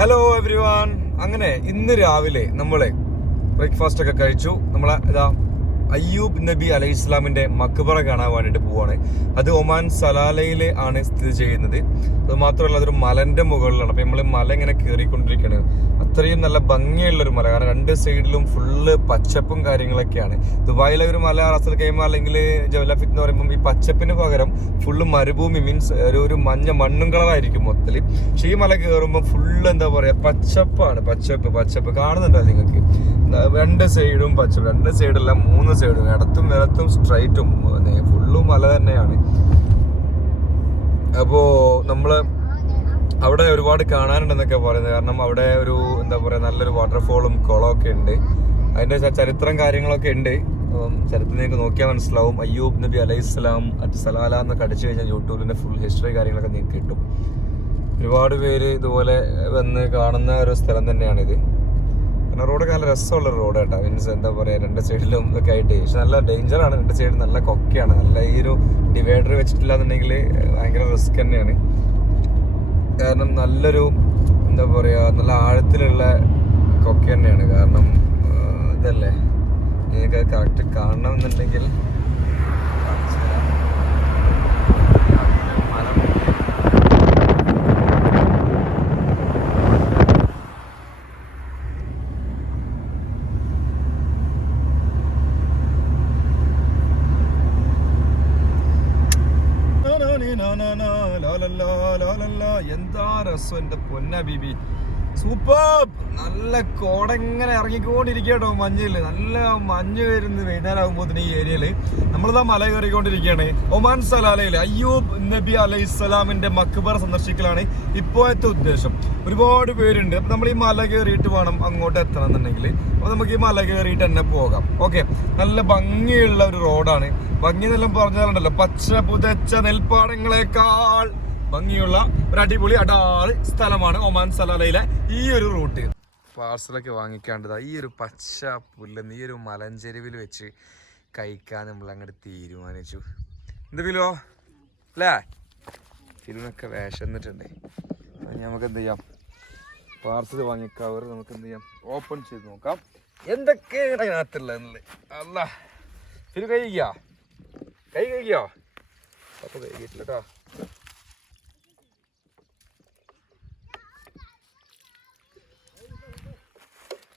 Hello every one. അങ്ങനെ ഇന്ന് രാവിലെ നമ്മള് ബ്രേക്ക്ഫാസ്റ്റ് ഒക്കെ കഴിച്ചു. നമ്മളെ അയ്യൂബ് നബി അലൈഹി ഇസ്ലാമിന്റെ മക്ബറ കാണാൻ വേണ്ടിയിട്ട് പോവാണ്. അത് ഒമാൻ സലാലയിൽ ആണ് സ്ഥിതി ചെയ്യുന്നത്. അത് മാത്രമല്ല അതൊരു മലന്റെ മുകളിലാണ്. അപ്പൊ നമ്മള് മല ഇങ്ങനെ കയറിക്കൊണ്ടിരിക്കുകയാണ്. അത്രയും നല്ല ഭംഗിയുള്ളൊരു മല, കാരണം രണ്ട് സൈഡിലും ഫുള്ള് പച്ചപ്പും കാര്യങ്ങളൊക്കെയാണ്. ദുബായിലെ ഒരു മല റാസൽ ഖൈമ അല്ലെങ്കിൽ ജബലഫിത്ത് എന്ന് പറയുമ്പോൾ ഈ പച്ചപ്പിന് പകരം ഫുള്ള് മരുഭൂമി, മീൻസ് ഒരു മഞ്ഞ മണ്ണും കളറായിരിക്കും മൊത്തത്തിൽ. പക്ഷെ ഈ മല കയറുമ്പോൾ ഫുള്ള് എന്താ പറയാ, പച്ചപ്പാണ്. പച്ചപ്പ് കാണുന്നുണ്ടോ നിങ്ങൾക്ക്? രണ്ട് സൈഡും പച്ചപ്പ്, രണ്ട് സൈഡല്ല മൂന്ന് സൈഡും, ഇടത്തും വലത്തും സ്ട്രൈറ്റും ഫുള്ളും മല തന്നെയാണ്. അപ്പോ നമ്മള് അവിടെ ഒരുപാട് കാണാനുണ്ടെന്നൊക്കെ പറയുന്നത്. കാരണം അവിടെ ഒരു എന്താ പറയാ, നല്ലൊരു വാട്ടർഫോളും കുളമൊക്കെ ഉണ്ട്. അതിന്റെ ചരിത്രം കാര്യങ്ങളൊക്കെ ഉണ്ട്. ചരിത്രത്തിലേക്ക് നോക്കിയാൽ മനസ്സിലാവും. അയ്യൂബ് നബി അലൈഹി സ്വലാം അറ്റ് സലാല എന്നൊക്കെ അടിച്ചു കഴിഞ്ഞാൽ യൂട്യൂബിന്റെ ഫുൾ ഹിസ്റ്ററി കാര്യങ്ങളൊക്കെ നിങ്ങൾക്ക് കിട്ടും. ഒരുപാട് പേര് ഇതുപോലെ വന്ന് കാണുന്ന ഒരു സ്ഥലം തന്നെയാണിത്. പിന്നെ റോഡൊക്കെ നല്ല രസമുള്ള റോഡ് കേട്ടോ. മീൻസ് എന്താ പറയുക, രണ്ട് സൈഡിലും ഒക്കെ ആയിട്ട്. പക്ഷെ നല്ല ഡേഞ്ചറാണ്, രണ്ട് സൈഡ് നല്ല കൊക്കയാണ്. നല്ല ഈ ഒരു ഡിവൈഡർ വെച്ചിട്ടില്ല എന്നുണ്ടെങ്കിൽ ഭയങ്കര റിസ്ക് തന്നെയാണ്. കാരണം നല്ലൊരു എന്താ പറയുക, നല്ല ആഴത്തിലുള്ള കൊക്ക തന്നെയാണ്. കാരണം ഇതല്ലേ, നിങ്ങൾക്ക് കറക്റ്റ് കാണണമെന്നുണ്ടെങ്കിൽ എന്താ രസം എന്റെ പൊന്ന ബീബി, സൂപ്പർ. നല്ല കോടങ്ങനെ ഇറങ്ങിക്കൊണ്ടിരിക്കട്ടോ മഞ്ഞില്. നല്ല മഞ്ഞ് വരുന്നത് വൈകുന്നേരം ആകുമ്പോഴത്തേന് ഈ ഏരിയയില്. നമ്മളിതാ മല കയറിക്കൊണ്ടിരിക്കുകയാണ്. ഒമാൻ സലാലയില് അയ്യൂബ് നബി അലൈഹി സ്വലാമിന്റെ മക്ബറ സന്ദർശിക്കലാണ് ഇപ്പോഴത്തെ ഉദ്ദേശം. ഒരുപാട് പേരുണ്ട്. അപ്പൊ നമ്മൾ ഈ മല കയറിയിട്ട് വേണം അങ്ങോട്ട് എത്തണം എന്നുണ്ടെങ്കിൽ. അപ്പൊ നമുക്ക് ഈ മല കയറിയിട്ട് തന്നെ പോകാം. ഓക്കെ, നല്ല ഭംഗിയുള്ള ഒരു റോഡാണ്. ഭംഗി എന്നെല്ലാം പറഞ്ഞാലുണ്ടല്ലോ, പച്ച പുതച്ച നെൽപ്പാടങ്ങളെക്കാൾ ഭംഗിയുള്ള ഒരു അടിപൊളി അടാള് സ്ഥലമാണ് ഒമാൻ സലാലയിലെ ഈ ഒരു റൂട്ട്. പാർസലൊക്കെ വാങ്ങിക്കാണ്ടതാ ഈ ഒരു പച്ച പുല്ലെന്ന് ഈ ഒരു മലഞ്ചെരുവിൽ വെച്ച് കഴിക്കാൻ നമ്മൾ അങ്ങോട്ട് തീരുമാനിച്ചു. എന്ത് ഫിലോ അല്ലേ? ഫിലിനൊക്കെ വിശന്നിട്ടുണ്ട്. നമുക്ക് എന്ത് ചെയ്യാം, പാർസൽ വാങ്ങിക്കാവർ നമുക്ക് എന്ത് ചെയ്യാം, ഓപ്പൺ ചെയ്ത് നോക്കാം എന്തൊക്കെയാണ് അതിനകത്തുള്ളത്. അല്ല ഫിലു കഴിക്കോ? അപ്പൊ കഴിക്കിട്ടില്ല കേട്ടോ.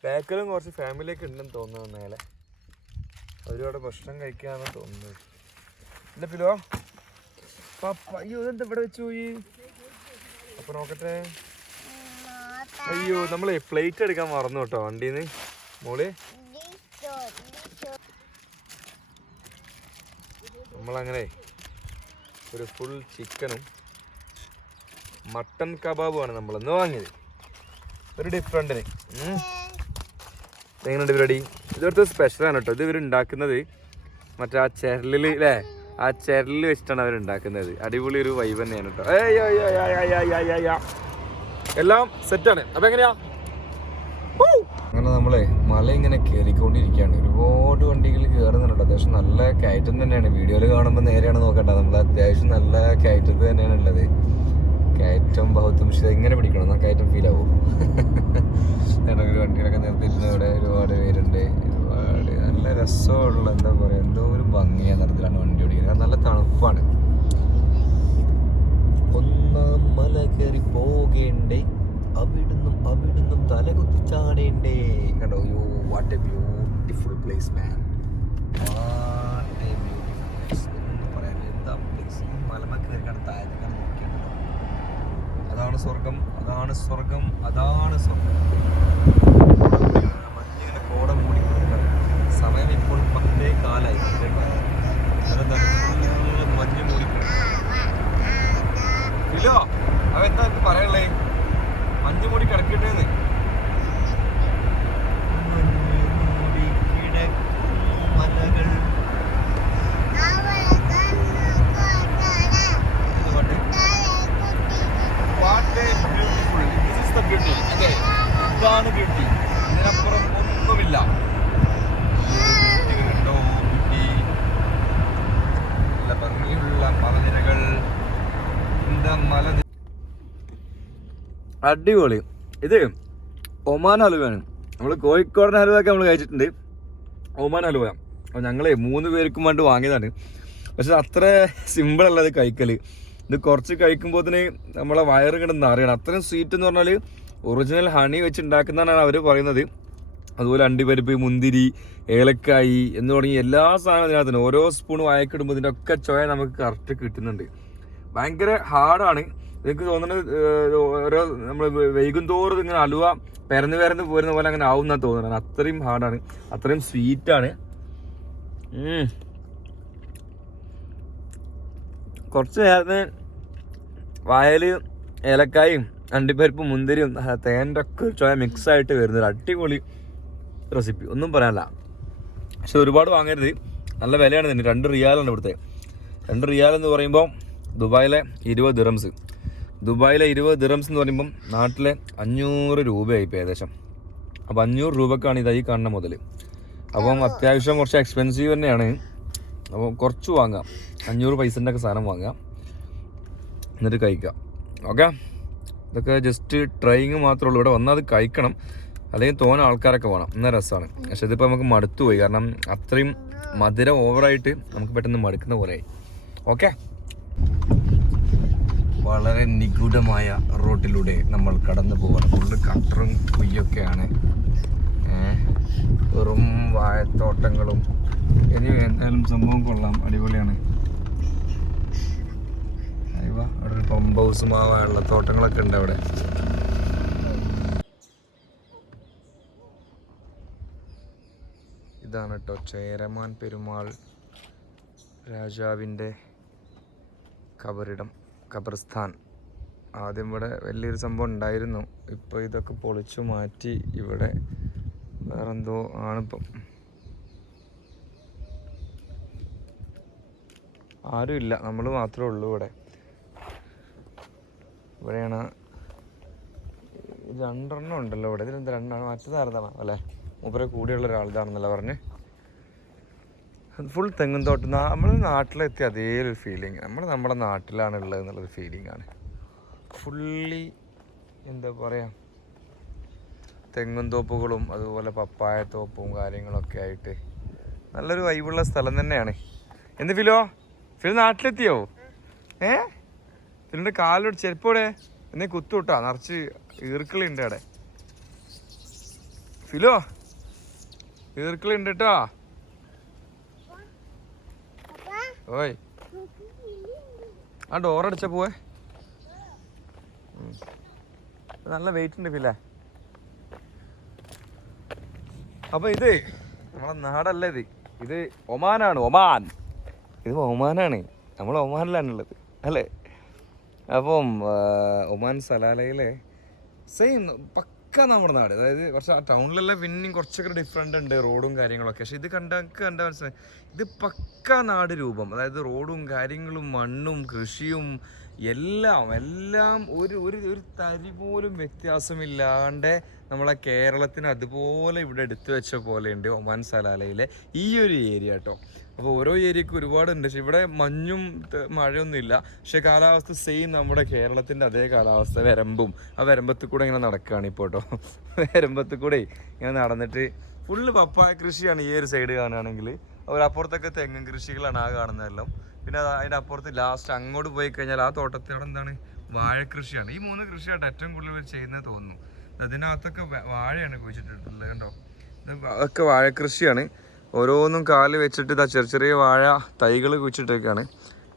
ബാക്കിലും കുറച്ച് ഫാമിലിയൊക്കെ ഉണ്ടെന്ന് തോന്നുന്നു. മേലെ അവരവിടെ ഭക്ഷണം കഴിക്കാന്ന് തോന്നുന്നത്. എന്താ ഫിലോ? അയ്യോ ഇതെന്താ ഇവിടെ വെച്ചു പോയി? അപ്പൊ നോക്കട്ടെ. അയ്യോ നമ്മളെ പ്ലേറ്റ് എടുക്കാൻ മറന്നു കേട്ടോ വണ്ടീന്ന്. മോള് നമ്മളങ്ങനെ ഒരു ഫുൾ ചിക്കനും മട്ടൻ കബാബുമാണ് നമ്മളിന്ന് വാങ്ങിയത്. ഒരു ഡിഫറൻറ്റിന്. എങ്ങനെയുണ്ട് പരിപാടി? ഇതൊരു സ്പെഷ്യലാണ് കേട്ടോ. ഇത് ഇവരുണ്ടാക്കുന്നത് മറ്റേ ആ ചെരലിൽ അല്ലേ, ആ ചെരലിൽ വെച്ചിട്ടാണ് അവരുണ്ടാക്കുന്നത്. അടിപൊളി ഒരു വൈബ് തന്നെയാണ് കേട്ടോ. എല്ലാം സെറ്റാണ്. അപ്പൊ എങ്ങനെയാ? അങ്ങനെ നമ്മളെ മല ഇങ്ങനെ കയറിക്കൊണ്ടിരിക്കുകയാണ്. ഒരുപാട് വണ്ടികൾ കയറുന്നുണ്ട്. അത്യാവശ്യം നല്ല കയറ്റം തന്നെയാണ്. വീഡിയോയിൽ കാണുമ്പോൾ നേരെയാണ് നോക്കണ്ട, നമ്മൾ അത്യാവശ്യം നല്ല കയറ്റത്ത് തന്നെയാണ് ഉള്ളത്. കയറ്റം ബഹുത്തും ഇങ്ങനെ പിടിക്കണം, എന്നാൽ കയറ്റം ഫീൽ ആവും. ഒരു വണ്ടികളൊക്കെ നിർത്തിയിരുന്ന ഇവിടെ ഒരുപാട് പേരുണ്ട്. ഒരുപാട് നല്ല രസമുള്ള എന്താ പറയുക, എന്തോ ഒരു ഭംഗിയ നിറത്തിലാണ് വണ്ടി ഓടിക്കുന്നത്. നല്ല തണുപ്പാണ്. ഒന്നാം മല കയറി പോകേണ്ടേ, അവിടുന്നും തലകുത്തി ചാടേണ്ടേ. കണ്ടോ? യോ what A beautiful place man. What A beautiful place. ഒന്നും പറയാനില്ല. എന്താ പ്ലേസ്. മലമ കയറി കണ്ട് താഴത്തേക്കാണ് നോക്കിയിട്ടുണ്ടോ? അതാണ് സ്വർഗം. മഞ്ഞിങ്ങനെ കോട മൂടി കൊടുക്കുകയാണ്. സമയം ഇപ്പോൾ 10:15 മഞ്ഞ് മൂടിക്കണം. ഇല്ലോ അതെന്താ എനിക്ക് പറയാനുള്ളേ? മഞ്ഞ് മൂടി കിടക്കട്ടേന്ന്. മലകൾ ഇതാണ് ബ്യൂട്ടി. ഇതിനപ്പുറം ഒന്നുമില്ല. നല്ല ഭംഗിയുള്ള മലനിരകൾ. എന്താ മല, അടിപൊളി. ഇത് ഒമാൻ ഹലുവയാണ്. നമ്മൾ കോഴിക്കോടൻ ഹലുവൊക്കെ നമ്മൾ കഴിച്ചിട്ടുണ്ട്, ഒമാൻ ഹലുവ. അപ്പോൾ ഞങ്ങൾ 3 പേർക്കും വേണ്ടി വാങ്ങിയതാണ്. പക്ഷെ അത്ര സിമ്പിളല്ല ഇത് കഴിക്കൽ. ഇത് കുറച്ച് കഴിക്കുമ്പോൾ തന്നെ നമ്മളെ വയറ് കിടന്ന് അറിയണം. അത്രയും സ്വീറ്റ് എന്ന് പറഞ്ഞാൽ ഒറിജിനൽ ഹണി വെച്ച് ഉണ്ടാക്കുന്നതാണ് അവർ പറയുന്നത്. അതുപോലെ അണ്ടിപ്പരിപ്പ്, മുന്തിരി, ഏലക്കായി എന്ന് തുടങ്ങി എല്ലാ സാധനവും ഇതിനകത്ത് ഓരോ സ്പൂൺ വായക്കിടുമ്പോൾ ഇതിൻ്റെ ഒക്കെ ചോയ നമുക്ക് കറക്റ്റ് കിട്ടുന്നുണ്ട്. ഭയങ്കര ഹാർഡാണ്. എനിക്ക് തോന്നുന്നത് ഓരോ നമ്മൾ വൈകുന്തോറും ഇങ്ങനെ അലുവ പരന്ന് പോരുന്ന പോലെ അങ്ങനെ ആവും എന്നാണ് തോന്നുന്നത്. അത്രയും ഹാർഡാണ്, അത്രയും സ്വീറ്റാണ്. കുറച്ച് നേരത്തെ വായൽ ഏലക്കായും അണ്ടിപ്പരിപ്പും മുന്തിരിയും തേൻ്റെ ഒക്കെ ചോയ മിക്സായിട്ട് വരുന്നൊരു അടിപൊളി റെസിപ്പി, ഒന്നും പറയാനില്ല. പക്ഷെ ഒരുപാട് വാങ്ങരുത്, നല്ല വിലയാണ് തന്നെ. 2 റിയാലാണ് ഇവിടുത്തെ. 2 റിയാൽ എന്ന് പറയുമ്പോൾ ദുബായിലെ 20 ദിറംസ്. ദുബായിലെ 20 ദിറംസ് എന്ന് പറയുമ്പം നാട്ടിലെ 500 രൂപയായി ഇപ്പോൾ ഏകദേശം. അപ്പോൾ 500 രൂപക്കാണ് ഇതായി കാണുന്ന മുതൽ. അപ്പം അത്യാവശ്യം കുറച്ച് എക്സ്പെൻസീവ് തന്നെയാണ്. അപ്പോൾ കുറച്ച് വാങ്ങാം, 500 പൈസൻ്റെ ഒക്കെ സാധനം വാങ്ങാം, എന്നിട്ട് കഴിക്കാം. ഓക്കെ, ഇതൊക്കെ ജസ്റ്റ് ട്രൈയിങ് മാത്രമേ ഉള്ളൂ. ഇവിടെ വന്നാൽ അത് കഴിക്കണം, അല്ലെങ്കിൽ തോന്നുന്ന ആൾക്കാരൊക്കെ വേണം, എന്നാൽ രസമാണ്. പക്ഷെ ഇതിപ്പോൾ നമുക്ക് മടുത്തു പോയി, കാരണം അത്രയും മധുരം ഓവറായിട്ട് നമുക്ക് പെട്ടെന്ന് മടുക്കുന്ന പോലെയായി. ഓക്കെ, വളരെ നിഗൂഢമായ റോട്ടിലൂടെ നമ്മൾ കടന്നു പോകണം. ഫുള്ള് കട്ടറും കുയ്യൊക്കെയാണ്, വെറും വാഴത്തോട്ടങ്ങളും. ഇനി എന്തായാലും സംഭവം കൊള്ളാം, അടിപൊളിയാണ്. അവിടെ ഒരു പമ്പ് ഹൗസും ആ വെള്ളത്തോട്ടങ്ങളൊക്കെ ഉണ്ട് അവിടെ. ഇതാണ് കേട്ടോ ചേരമാൻ പെരുമാൾ രാജാവിൻ്റെ ഖബർസ്ഥാൻ. ആദ്യം ഇവിടെ വലിയൊരു സംഭവം ഉണ്ടായിരുന്നു, ഇപ്പോൾ ഇതൊക്കെ പൊളിച്ചു മാറ്റി ഇവിടെ വേറെന്തോ ആണിപ്പം. ആരുമില്ല, നമ്മൾ മാത്രമേ ഉള്ളൂ ഇവിടെ. ഇവിടെയാണ് 2 ഉണ്ടല്ലോ ഇവിടെ. ഇതിലെന്താ 2 മറ്റേതായിരുന്നാണ് അല്ലേ? മൂപ്പരെ കൂടിയുള്ള ഒരാളിതാണെന്നല്ല പറഞ്ഞ്. ഫുൾ തെങ്ങും തോട്ടം. നമ്മൾ നാട്ടിലെത്തി അതേ ഒരു ഫീലിംഗ്. നമ്മുടെ നാട്ടിലാണുള്ളത് എന്നുള്ളൊരു ഫീലിംഗാണ്. ഫുള്ളി എന്താ പറയുക, തെങ്ങും തോപ്പുകളും അതുപോലെ പപ്പായ തോപ്പും കാര്യങ്ങളൊക്കെ ആയിട്ട് നല്ലൊരു വൈബുള്ള സ്ഥലം തന്നെയാണ്. എന്ത് ഫിലോ നാട്ടിലെത്തിയോ? ഫിലിൻ്റെ കാലിലോട്ട് ചെരുപ്പോടെ എന്നേ കുത്തുവിട്ടാ, നിറച്ച് ഈർക്കിളുണ്ട് അവിടെ. ഫിലോ ഈർക്കിളുണ്ട് കേട്ടോ. ഓയ്, ആ ഡോറടിച്ച പോവേ, നല്ല വെയിറ്റ് ഉണ്ട് ഫിലേ. അപ്പൊ ഇത് നമ്മളെ നാടല്ല, ഇത് ഒമാനാണ്. ഇത് ഒമാനാണ്, നമ്മൾ ഒമാനിലാണുള്ളത് അല്ലേ? അപ്പം ഒമാൻ സലാലയിലെ സെയിം പക്ക നമ്മുടെ നാട്. അതായത് കുറച്ച് ആ ടൗണിലെല്ലാം പിന്നെയും കുറച്ചൊക്കെ ഡിഫറെൻ്റ് ഉണ്ട്, റോഡും കാര്യങ്ങളൊക്കെ. പക്ഷെ ഇത് കണ്ട മനസ്സിലായി, ഇത് പക്ക നാട് രൂപം. അതായത് റോഡും കാര്യങ്ങളും മണ്ണും കൃഷിയും എല്ലാം ഒരു തരി പോലും വ്യത്യാസമില്ലാണ്ട് നമ്മളെ കേരളത്തിന് അതുപോലെ ഇവിടെ എടുത്തു വെച്ച പോലെയുണ്ട് ഒമാൻ സലാലയിലെ ഈ ഒരു ഏരിയ കേട്ടോ. അപ്പോൾ ഓരോ ഏരിയക്കും ഒരുപാടുണ്ട്. പക്ഷെ ഇവിടെ മഞ്ഞും മഴയൊന്നുമില്ല, പക്ഷെ കാലാവസ്ഥ സെയിം നമ്മുടെ കേരളത്തിൻ്റെ അതേ കാലാവസ്ഥ. ആ വരമ്പത്തിൽ കൂടെ ഇങ്ങനെ നടക്കുകയാണ് ഇപ്പോൾ കേട്ടോ. വരമ്പത്തിൽ കൂടെ ഇങ്ങനെ നടന്നിട്ട് ഫുള്ള് പപ്പായ കൃഷിയാണ് ഈ ഒരു സൈഡ് കാണുകയാണെങ്കിൽ. അവരപ്പുറത്തൊക്കെ തെങ്ങും കൃഷികളാണ് ആ കാണുന്നതെല്ലാം. പിന്നെ അതിൻ്റെ അപ്പുറത്ത് ലാസ്റ്റ് അങ്ങോട്ട് പോയി കഴിഞ്ഞാൽ ആ തോട്ടത്തോടെ എന്താണ് വാഴ കൃഷിയാണ്. ഈ 3 കൃഷിയായിട്ട് ഏറ്റവും കൂടുതൽ ചെയ്യുന്നത് തോന്നുന്നു. അതിനകത്തൊക്കെ വാഴയാണ് കുഴിച്ചിട്ടുള്ളത് കണ്ടോ. അതൊക്കെ വാഴ കൃഷിയാണ്. ഓരോന്നും കാല് വെച്ചിട്ട് ഇതാ ചെറിയ വാഴ തൈകൾ കുഴിച്ചിട്ടൊക്കെയാണ്.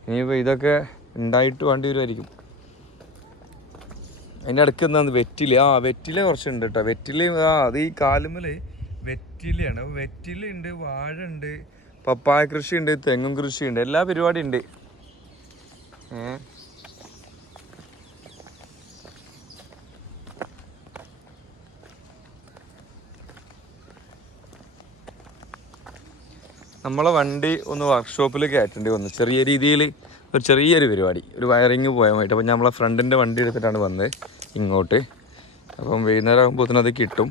ഇനിയിപ്പോൾ ഇതൊക്കെ ഉണ്ടായിട്ട് വേണ്ടി വരുമായിരിക്കും. അതിൻ്റെ ഇടയ്ക്ക് എന്താ വെറ്റില കുറച്ചുണ്ട് കേട്ടോ. അത് ഈ കാലുമ്മൽ വെറ്റിലയാണ്. വെറ്റിലുണ്ട്, വാഴ ഉണ്ട്, പപ്പായ കൃഷി ഉണ്ട്, തെങ്ങും കൃഷിയുണ്ട്, എല്ലാ പരിപാടിയും ഉണ്ട്. നമ്മളെ വണ്ടി ഒന്ന് വർക്ക്ഷോപ്പിൽ കയറ്റേണ്ടി വന്നു. ചെറിയ രീതിയിൽ ചെറിയൊരു പരിപാടി, ഒരു വയറിങ് പോയാൽ വേണ്ടിയിട്ട്. അപ്പം നമ്മളെ ഫ്രണ്ടിൻ്റെ വണ്ടി എടുത്തിട്ടാണ് വന്നത് ഇങ്ങോട്ട്. അപ്പം വൈകുന്നേരം ആകുമ്പോഴത്തേനും അത് കിട്ടും.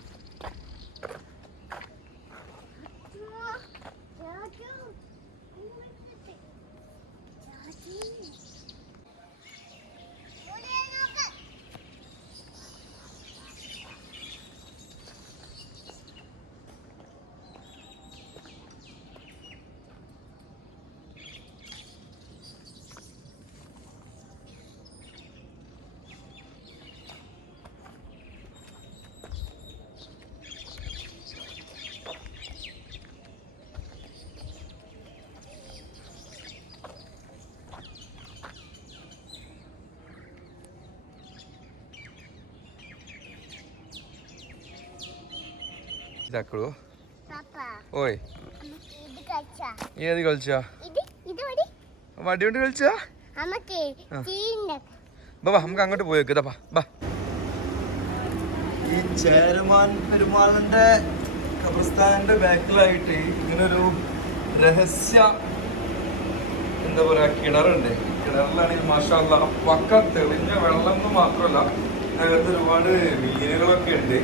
ഇതാക്കളൂ. ഓയ് ഏത് കളിച്ചാ? വടി കൊണ്ട് കളിച്ചാ? ബാ നമുക്ക് അങ്ങോട്ട് പോയേക്ക്. ബാ ഈ ചേരമാൻ പെരുമാളിന്റെ ഖബർസ്ഥാനിന്റെ ബാക്കിലായിട്ട് ഇങ്ങനൊരു രഹസ്യ എന്താ പറയാ കിണറുണ്ട്. കിണറിലാണെങ്കിൽ മാഷാ അല്ലാഹ് പക്ക തെളിഞ്ഞ വെള്ളം മാത്രമല്ല, അതിനകത്ത് ഒരുപാട് മീനുകളൊക്കെ ഉണ്ട്.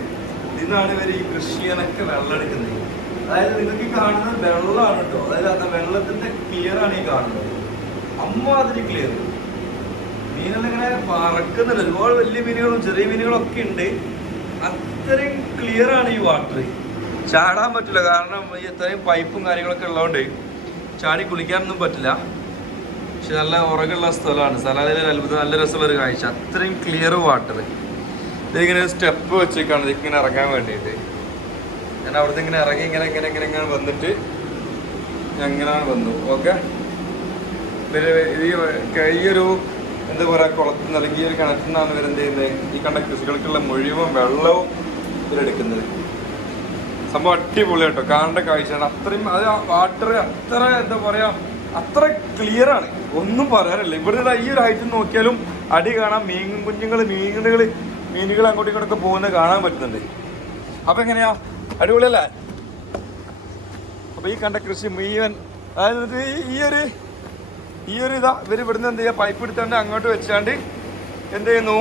ഇതിന്നാണ് ഇവർ ഈ കൃഷിയൊക്കെ വെള്ളം എടുക്കുന്നത്. അതായത് നിങ്ങൾക്ക് ഈ കാണുന്നത് വെള്ളമാണ് കേട്ടോ. അതായത് വെള്ളത്തിന്റെ ക്ലിയർ ആണ് ഈ കാണുന്നത്. അതിന് ക്ലിയർ മീനെല്ലാം ഇങ്ങനെ പറക്കുന്നുണ്ട്. ഒരുപാട് വലിയ മീനുകളും ചെറിയ മീനുകളും ഒക്കെ ഉണ്ട്. അത്രയും ക്ലിയർ ആണ് ഈ വാട്ടർ. ചാടാൻ പറ്റില്ല, കാരണം ഈ അത്രയും പൈപ്പും കാര്യങ്ങളൊക്കെ ഉള്ളതുകൊണ്ട് ചാടി കുളിക്കാനൊന്നും പറ്റില്ല. പക്ഷെ നല്ല ഉറകുള്ള സ്ഥലമാണ്. സ്ഥലം അത്ഭുതം, നല്ല രസമുള്ളൊരു കാഴ്ച. അത്രയും ക്ലിയർ വാട്ടർ. ഇതിങ്ങനെ ഒരു സ്റ്റെപ്പ് വെച്ചേക്കാണ് ഇതിങ്ങനെ ഇറങ്ങാൻ വേണ്ടിയിട്ട്. ഞാൻ അവിടുന്ന് ഇങ്ങനെ ഇറങ്ങി ഇങ്ങനെ വന്നിട്ട് ഞാൻ വന്നു. ഓക്കെ, ഈ ഒരു എന്താ പറയുക കുളത്തിൽ നിന്ന് അല്ലെങ്കിൽ ഈ ഒരു കിണറ്റിൽ നിന്നാണ് ഇവരെന്ത് ചെയ്യുന്നത് ഈ കണ്ട കൃഷികൾക്കുള്ള മുഴുവൻ വെള്ളവും ഇവരെടുക്കുന്നത്. സംഭവം അടിപൊളി കേട്ടോ, കാണേണ്ട കാഴ്ചയാണ്. അത്രയും അത് വാട്ടർ അത്ര എന്താ പറയാ അത്ര ക്ലിയർ ആണ്, ഒന്നും പറയാനില്ല. ഇവിടുത്തെ ഈ ഒരു ഹൈറ്റിൽ നോക്കിയാലും അടി കാണാം. മീനുകൾ അങ്ങോട്ടും ഇങ്ങോട്ടൊക്കെ പോകുന്നത് കാണാൻ പറ്റുന്നുണ്ട്. അപ്പൊ എങ്ങനെയാ, അടിപൊളിയല്ലേ? അപ്പൊ ഈ കണ്ട കൃഷി മുഴുവൻ, അതായത് ഈ ഒരു ഇതാ ഇവർ ഇവിടുന്ന് എന്ത് ചെയ്യുക, പൈപ്പ് എടുത്താണ്ട് അങ്ങോട്ട് വെച്ചാണ്ട് എന്ത് ചെയ്യുന്നു,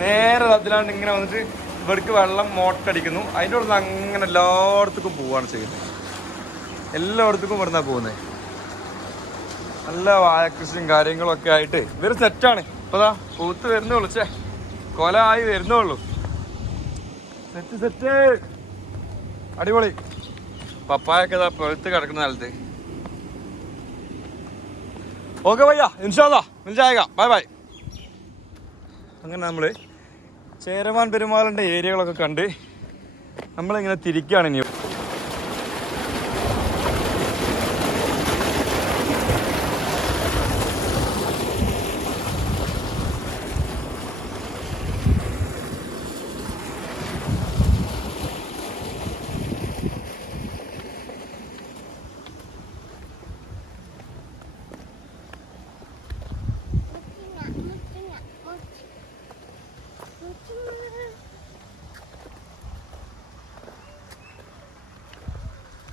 നേരെ അതിലാണ്ട് ഇങ്ങനെ വന്നിട്ട് ഇവിടേക്ക് വെള്ളം മോട്ടടിക്കുന്നു. അതിൻ്റെ ഉള്ളിൽ അങ്ങനെ എല്ലായിടത്തേക്കും പോവുകയാണ് ചെയ്യുന്നത്. എല്ലായിടത്തേക്കും ഇവിടുന്നാണ് പോകുന്നത്. നല്ല വാഴക്കൃഷിയും കാര്യങ്ങളൊക്കെ ആയിട്ട് ഇവർ സെറ്റാണ്. ഇപ്പൊ ദാ പൂത്ത് വരുന്നുള്ളൂ, കൊല ആയി വരുന്നുള്ളൂ. സെറ്റ് അടിപൊളി. പപ്പായൊക്കെ ഇതാ പഴുത്ത് കിടക്കുന്ന സ്ഥലത്ത്. ഓക്കെ ഭയ്യ, ഇൻഷാല്ലാ മിൽ ജായേഗാ, ബൈ ബൈ. അങ്ങനെ നമ്മൾ ചേരമാൻ പെരുമാളിൻ്റെ ഏരിയകളൊക്കെ കണ്ട് നമ്മളിങ്ങനെ തിരിക്കുകയാണ് ഇനി.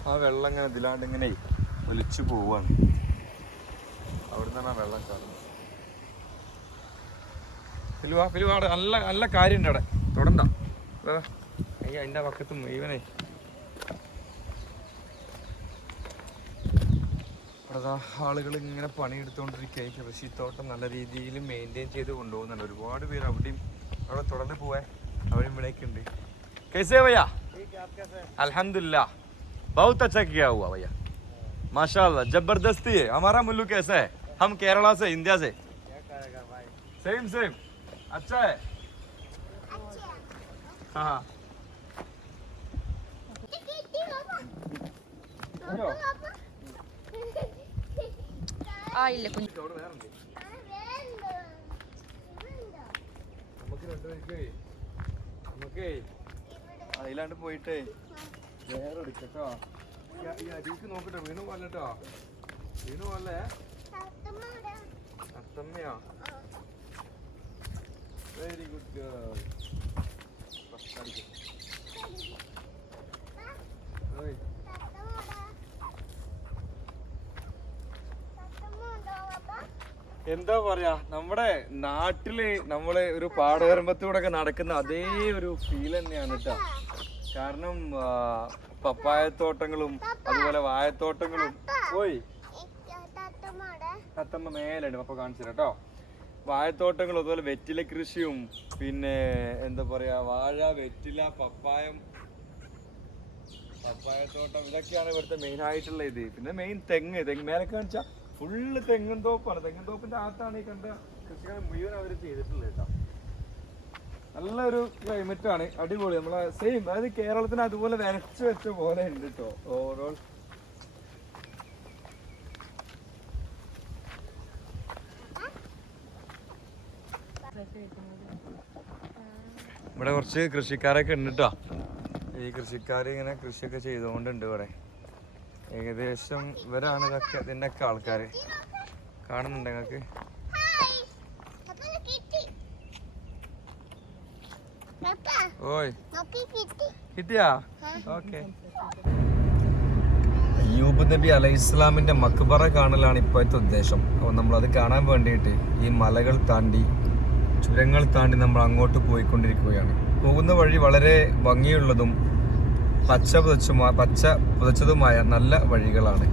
ആ വെള്ളം ഇങ്ങനെ ഇതിലാണ്ട് ഇങ്ങനെ ഒലിച്ചു പോവാണ്. അവിടെ നിന്നാണ് ആ വെള്ളം കാണുന്നത്. ഫിലുവ അവിടെ നല്ല കാര്യമുണ്ട്. അവിടെ തുടണ്ട അയ്യ, അതിൻ്റെ പക്കത്ത് മുഴുവനെ അവിടെ ആളുകൾ ഇങ്ങനെ പണിയെടുത്തുകൊണ്ടിരിക്കുക. കൃഷിത്തോട്ടം നല്ല രീതിയിൽ മെയിൻറ്റെയിൻ ചെയ്ത് കൊണ്ടുപോകുന്നുണ്ട്. ഒരുപാട് പേര് അവിടെ തുടർന്ന് പോവേ, അവിടെയും ഇവിടെയൊക്കെ ഉണ്ട്. कैसे भैया? अल्हम्दुलिल्लाह, बहुत अच्छा किया हुआ भैया, माशाल्लाह, जबरदस्ती है. हमारा मुल्क कैसा है? हम केरला से, इंडिया से. सेम अच्छा है. हाँ ഇല്ല കുഞ്ഞു നമുക്കേ അതിലാണ്ട് പോയിട്ടേ വേറെ എടുക്കട്ടോ. ഈ അരിക്ക് നോക്കട്ടെ, വീണു പോലട്ടോ, വീണു പോലെ. അത്തമ്മയാ, വെരി ഗുഡ് ഗേൾ. എന്താ പറയാ, നമ്മുടെ നാട്ടില് നമ്മള് ഒരു പാടവരമ്പത്തൂടെ ഒക്കെ നടക്കുന്ന അതേ ഒരു ഫീൽ തന്നെയാണ് കേട്ടോ. കാരണം പപ്പായത്തോട്ടങ്ങളും അതുപോലെ വാഴത്തോട്ടങ്ങളും. പോയി തത്തമ്മ മേലുണ്ട്, പപ്പ കാണിച്ചു തരാം കേട്ടോ. വാഴത്തോട്ടങ്ങളും അതുപോലെ വെറ്റില കൃഷിയും, പിന്നെ എന്താ പറയാ വാഴ, വെറ്റില, പപ്പായത്തോട്ടം, ഇതൊക്കെയാണ് ഇവിടുത്തെ മെയിൻ ആയിട്ടുള്ള ഇത്. പിന്നെ മെയിൻ തെങ്ങ് മേലെ കാണിച്ചാൽ ഫുള്ള് തെങ്ങും തോപ്പാണ്. തെങ്ങും തോപ്പിന്റെ അകത്താണ് ഈ കണ്ട കൃഷികൾ മുഴുവൻ അവർ ചെയ്തിട്ടുള്ളത് കേട്ടോ. നല്ലൊരു ക്ലൈമറ്റ് ആണ്, അടിപൊളി. നമ്മളെ സെയിം, അതായത് കേരളത്തിന് അതുപോലെ വരച്ചു വെച്ച പോലെ ഉണ്ട് കേട്ടോ ഓവറോൾ. ഇവിടെ കുറച്ച് കൃഷിക്കാരൊക്കെ ഉണ്ട് കേട്ടോ. ഈ കൃഷിക്കാർ ഇങ്ങനെ കൃഷിയൊക്കെ ചെയ്തുകൊണ്ടുണ്ട് ഇവിടെ. ഏകദേശം ഇവരാണ് ഇതൊക്കെ ഇതിൻ്റെയൊക്കെ ആൾക്കാർ. കാണുന്നുണ്ട് നിങ്ങൾക്ക്? ഓയ് കിട്ടിയാ? ഓക്കെ. അയ്യൂബ് നബി അലൈഹിസ്സലാമിന്റെ മക്ബറ കാണലാണ് ഇപ്പോഴത്തെ ഉദ്ദേശം. അപ്പോൾ നമ്മളത് കാണാൻ വേണ്ടിയിട്ട് ഈ മലകൾ താണ്ടി ചുരങ്ങൾ താണ്ടി നമ്മൾ അങ്ങോട്ട് പോയിക്കൊണ്ടിരിക്കുകയാണ്. പോകുന്ന വഴി വളരെ ഭംഗിയുള്ളതും പച്ച പുതച്ചതുമായ നല്ല വഴികളാണ്.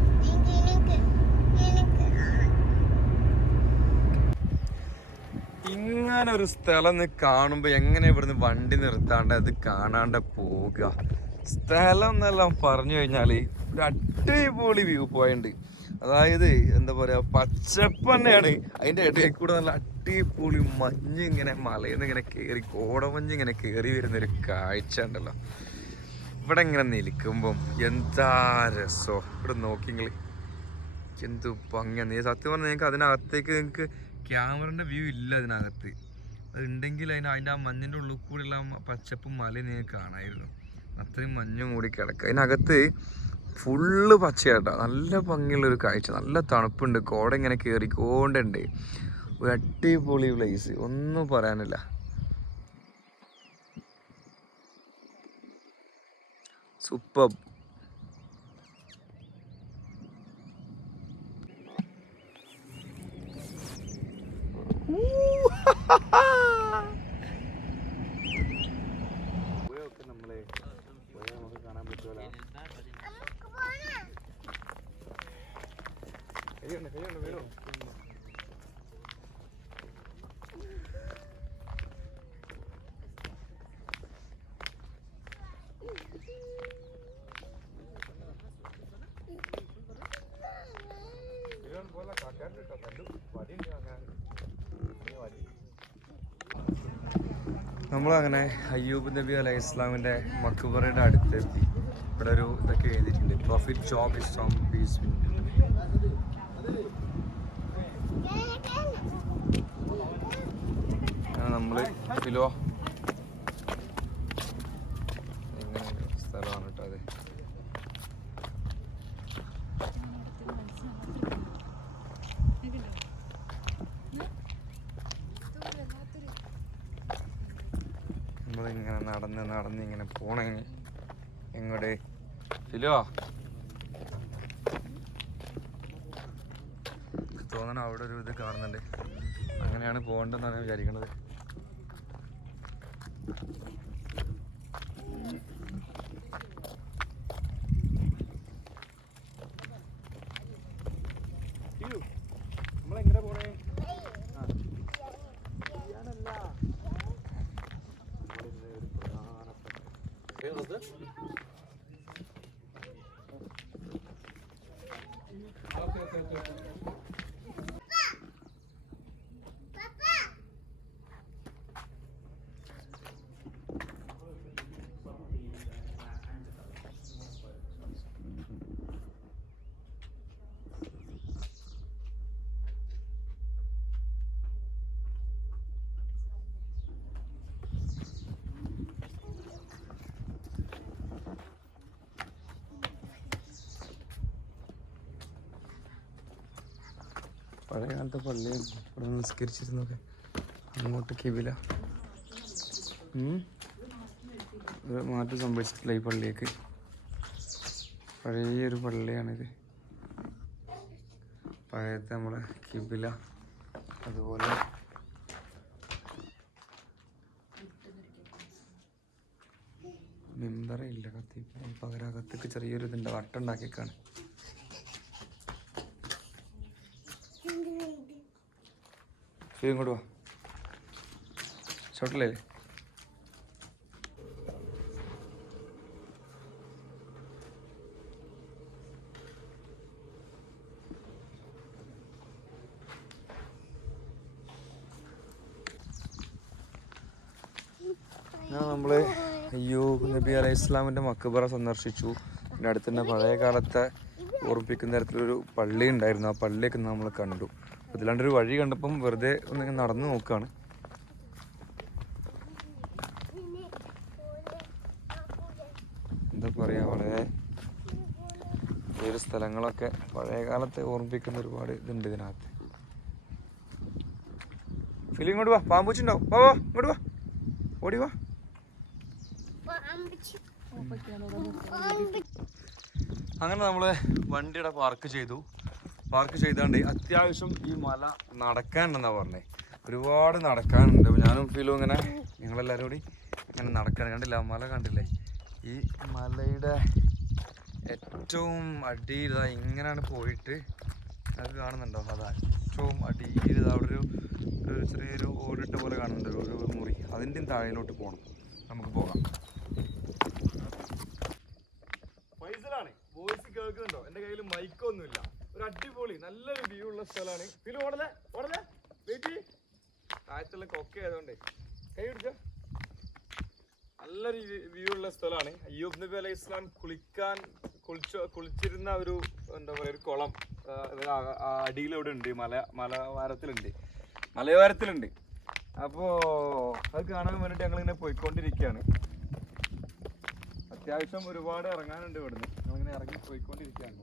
ഇങ്ങനെ ഒരു സ്ഥലം കാണുമ്പോൾ എങ്ങനെ ഇവിടുന്ന് വണ്ടി നിർത്താണ്ട് അത് കാണാണ്ട് പോവുക. സ്ഥലം എന്നെല്ലാം പറഞ്ഞു കഴിഞ്ഞാൽ ഒരു അടിപൊളി വ്യൂ പോയിന്റ്. അതായത് എന്താ പറയുക, പച്ചപ്പ് തന്നെയാണ്. അതിൻ്റെ ഇടയിൽ കൂടെ നല്ല അടിപൊളി മഞ്ഞ് ഇങ്ങനെ മലയിൽ നിന്ന് ഇങ്ങനെ കയറി, കോടമഞ്ഞ് ഇങ്ങനെ കയറി വരുന്നൊരു കാഴ്ച ഉണ്ടല്ലോ. ഇവിടെ ഇങ്ങനെ നിൽക്കുമ്പം എന്താ രസോ. ഇവിടെ നോക്കിങ്ങൾ എന്ത് ഭംഗിയാണ്. സത്യം പറഞ്ഞാൽ നിങ്ങൾക്ക് അതിനകത്തേക്ക് നിങ്ങൾക്ക് ക്യാമറൻ്റെ വ്യൂ ഇല്ല അതിനകത്ത്. അത് ഉണ്ടെങ്കിൽ അതിൻ്റെ ആ മഞ്ഞിൻ്റെ ഉള്ളിൽ കൂടെയുള്ള പച്ചപ്പും മലയും നിങ്ങൾക്ക് കാണാമായിരുന്നു. അത്രയും മഞ്ഞും കൂടി കിടക്കുക. അതിനകത്ത് ഫുള്ള് പച്ചയാട്ടോ. നല്ല ഭംഗിയുള്ളൊരു കാഴ്ച, നല്ല തണുപ്പുണ്ട്, കോട ഇങ്ങനെ കയറിക്കൊണ്ടുണ്ട്. ഒരു അടിപൊളി പ്ലേസ്, ഒന്നും പറയാനില്ല. സൂപ്പർ. നമ്മളെ നമുക്ക് കാണാൻ പറ്റുമല്ലോ. കൈയുണ്ട് വേണോ? നമ്മളങ്ങനെ അയ്യൂബ് നബി അലൈഹിസ്സലാമിൻ്റെ മക്ബറയുടെ അടുത്തെത്തി. ഇവിടെ ഒരു ഇതൊക്കെ എഴുതിയിട്ടുണ്ട്, profit job is from peace. നമ്മൾ കിലോ എങ്ങനെ സ്ഥലമാണ് കേട്ടോ അത്. നമ്മളിങ്ങനെ നടന്ന് ഇങ്ങനെ പോണേ. എങ്ങോട്ട് കിലോ തോന്നണം. അവിടെ ഒരു ഇത് കാണുന്നുണ്ട്. അങ്ങനെയാണ് പോകേണ്ടതെന്നാണ് വിചാരിക്കണത്. നമ്മളെങ്ങനെ പോണേ? പഴയ കാലത്തെ പള്ളിയും ഇവിടെ നിസ്കരിച്ചിരുന്നൊക്കെ അങ്ങോട്ട് കിബില മാറ്റം സംഭവിച്ചിട്ടില്ല. ഈ പള്ളിയൊക്കെ പഴയൊരു പള്ളിയാണിത്. പഴയത്തെ നമ്മളെ കിബില, അതുപോലെ മെമ്പറില്ല കത്തി. പകരം അകത്തേക്ക് ചെറിയൊരു ഇതുണ്ട്, വട്ടുണ്ടാക്കിയേക്കാണ്. ഇങ്ങോട്ട് വാ, ചോട്ടില്ലേ? നമ്മള് അയ്യൂബ് നബി അലൈഹിസ്സലാമിന്റെ മക്ബറ സന്ദർശിച്ചു. പിന്നെ അടുത്ത് തന്നെ പഴയ കാലത്തെ ഓർമ്മിപ്പിക്കുന്ന തരത്തിലൊരു പള്ളി ഉണ്ടായിരുന്നു. ആ പള്ളിയൊക്കെ നമ്മൾ കണ്ടു. ഇതിലാണ്ടൊരു വഴി കണ്ടപ്പം വെറുതെ ഒന്ന് നടന്നു നോക്കുകയാണ്. എന്താ പറയുക, വളരെ ഈ ഒരു സ്ഥലങ്ങളൊക്കെ പഴയ കാലത്തെ ഓർമ്മിപ്പിക്കുന്ന ഒരുപാട് ഇതുണ്ട് ഇതിനകത്ത്. ഫിലി ഇങ്ങോട്ട് വാ, പാമ്പൂച്ചുണ്ടാവും. വാ വാ ഇങ്ങോട്ട് വാ, ഓടി വാ. അങ്ങനെ നമ്മൾ വണ്ടിയുടെ പാർക്ക് ചെയ്താണ്ട് അത്യാവശ്യം ഈ മല നടക്കാനുണ്ടെന്നാ പറഞ്ഞേ. ഒരുപാട് നടക്കാനുണ്ട്. അപ്പോൾ ഞാനും ഫീലും ഇങ്ങനെ നിങ്ങളെല്ലാവരും കൂടി ഇങ്ങനെ നടക്കാൻ കണ്ടില്ല, മല കണ്ടില്ലേ? ഈ മലയുടെ ഏറ്റവും അടിയിൽ ഇങ്ങനെയാണ് പോയിട്ട് അത് കാണുന്നുണ്ടോ? അതാ ഏറ്റവും അടിയിൽ അവിടെ ഒരു ചെറിയൊരു ഓടിട്ട പോലെ കാണുന്നുണ്ട്, ഒരു മുറി. അതിൻ്റെയും താഴേലോട്ട് പോകണം. നമുക്ക് പോകാം. ഫൈസലാണ് വോയിസ് കേൾക്കുന്നുണ്ടോ? എൻ്റെ കയ്യിൽ മൈക്കൊന്നുമില്ല. ഒരു അടിപൊളി നല്ലൊരു വ്യൂ ഉള്ള സ്ഥലമാണ്. Feel ഓടലേ wait. താഴത്തുള്ള കൊക്ക ആയതുകൊണ്ട് കൈ പിടിച്ചോ. നല്ലൊരു വ്യൂ ഉള്ള സ്ഥലമാണ്. അയ്യൂബ് നബി അലൈഹി ഇസ്ലാം കുളിച്ചിരുന്ന ഒരു എന്താ പറയുക, ഒരു കുളം അടിയിലവിടെ ഉണ്ട്, മലയോരത്തിലുണ്ട്. അപ്പോൾ അത് കാണാൻ വേണ്ടിയിട്ട് ഞങ്ങളിങ്ങനെ പോയിക്കൊണ്ടിരിക്കുകയാണ്. അത്യാവശ്യം ഒരുപാട് ഇറങ്ങാനുണ്ട് ഇവിടുന്ന്. ഞങ്ങളിങ്ങനെ ഇറങ്ങി പോയിക്കൊണ്ടിരിക്കുകയാണ്.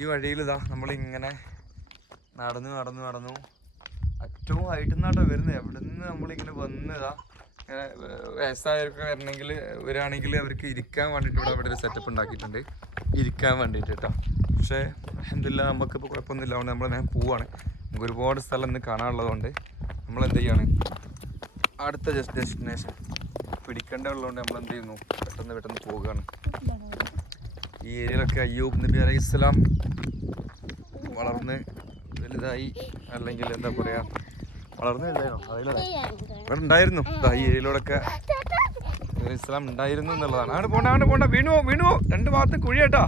ഈ വഴിയിൽ നമ്മളിങ്ങനെ നടന്നു ഏറ്റവും ഹൈറ്റിൽ നിന്നാട്ടോ വരുന്നത്. എവിടെ നിന്ന് നമ്മളിങ്ങനെ വന്നതാ. വയസ്സായവർക്ക് വരികയാണെങ്കിൽ അവർക്ക് ഇരിക്കാൻ വേണ്ടിയിട്ട് ഇവിടെ ഒരു സെറ്റപ്പ് ഉണ്ടാക്കിയിട്ടുണ്ട്, ഇരിക്കാൻ വേണ്ടിയിട്ട് കേട്ടോ. പക്ഷേ എന്തില്ല, നമുക്കിപ്പോൾ കുഴപ്പമൊന്നുമില്ല. അതുകൊണ്ട് നമ്മൾ പോവാണ്. നമുക്ക് ഒരുപാട് സ്ഥലം ഇന്ന് കാണാനുള്ളതുകൊണ്ട് നമ്മൾ എന്ത് ചെയ്യാണ്, അടുത്ത ഡെസ്റ്റിനേഷൻ പിടിക്കേണ്ടതുള്ളതുകൊണ്ട് നമ്മൾ എന്ത് ചെയ്യുന്നു, പെട്ടെന്ന് പോവുകയാണ്. ഈ ഏരിയയിലൊക്കെ അയ്യൂബ് നബി അലൈഹി ഇസ്ലാം വളർന്ന് വലുതായി, അല്ലെങ്കിൽ എന്താ പറയുക, വളർന്ന് വലുതായിരുന്നോ ഇവിടെ ഉണ്ടായിരുന്നു. ഈ ഏരിയയിലൂടെയൊക്കെ ഇസ്ലാം ഉണ്ടായിരുന്നു എന്നുള്ളതാണ്. അങ്ങോട്ട് പോണ്ട വീണുവോ 2 ഭാഗത്ത് കുഴിയേട്ടാ.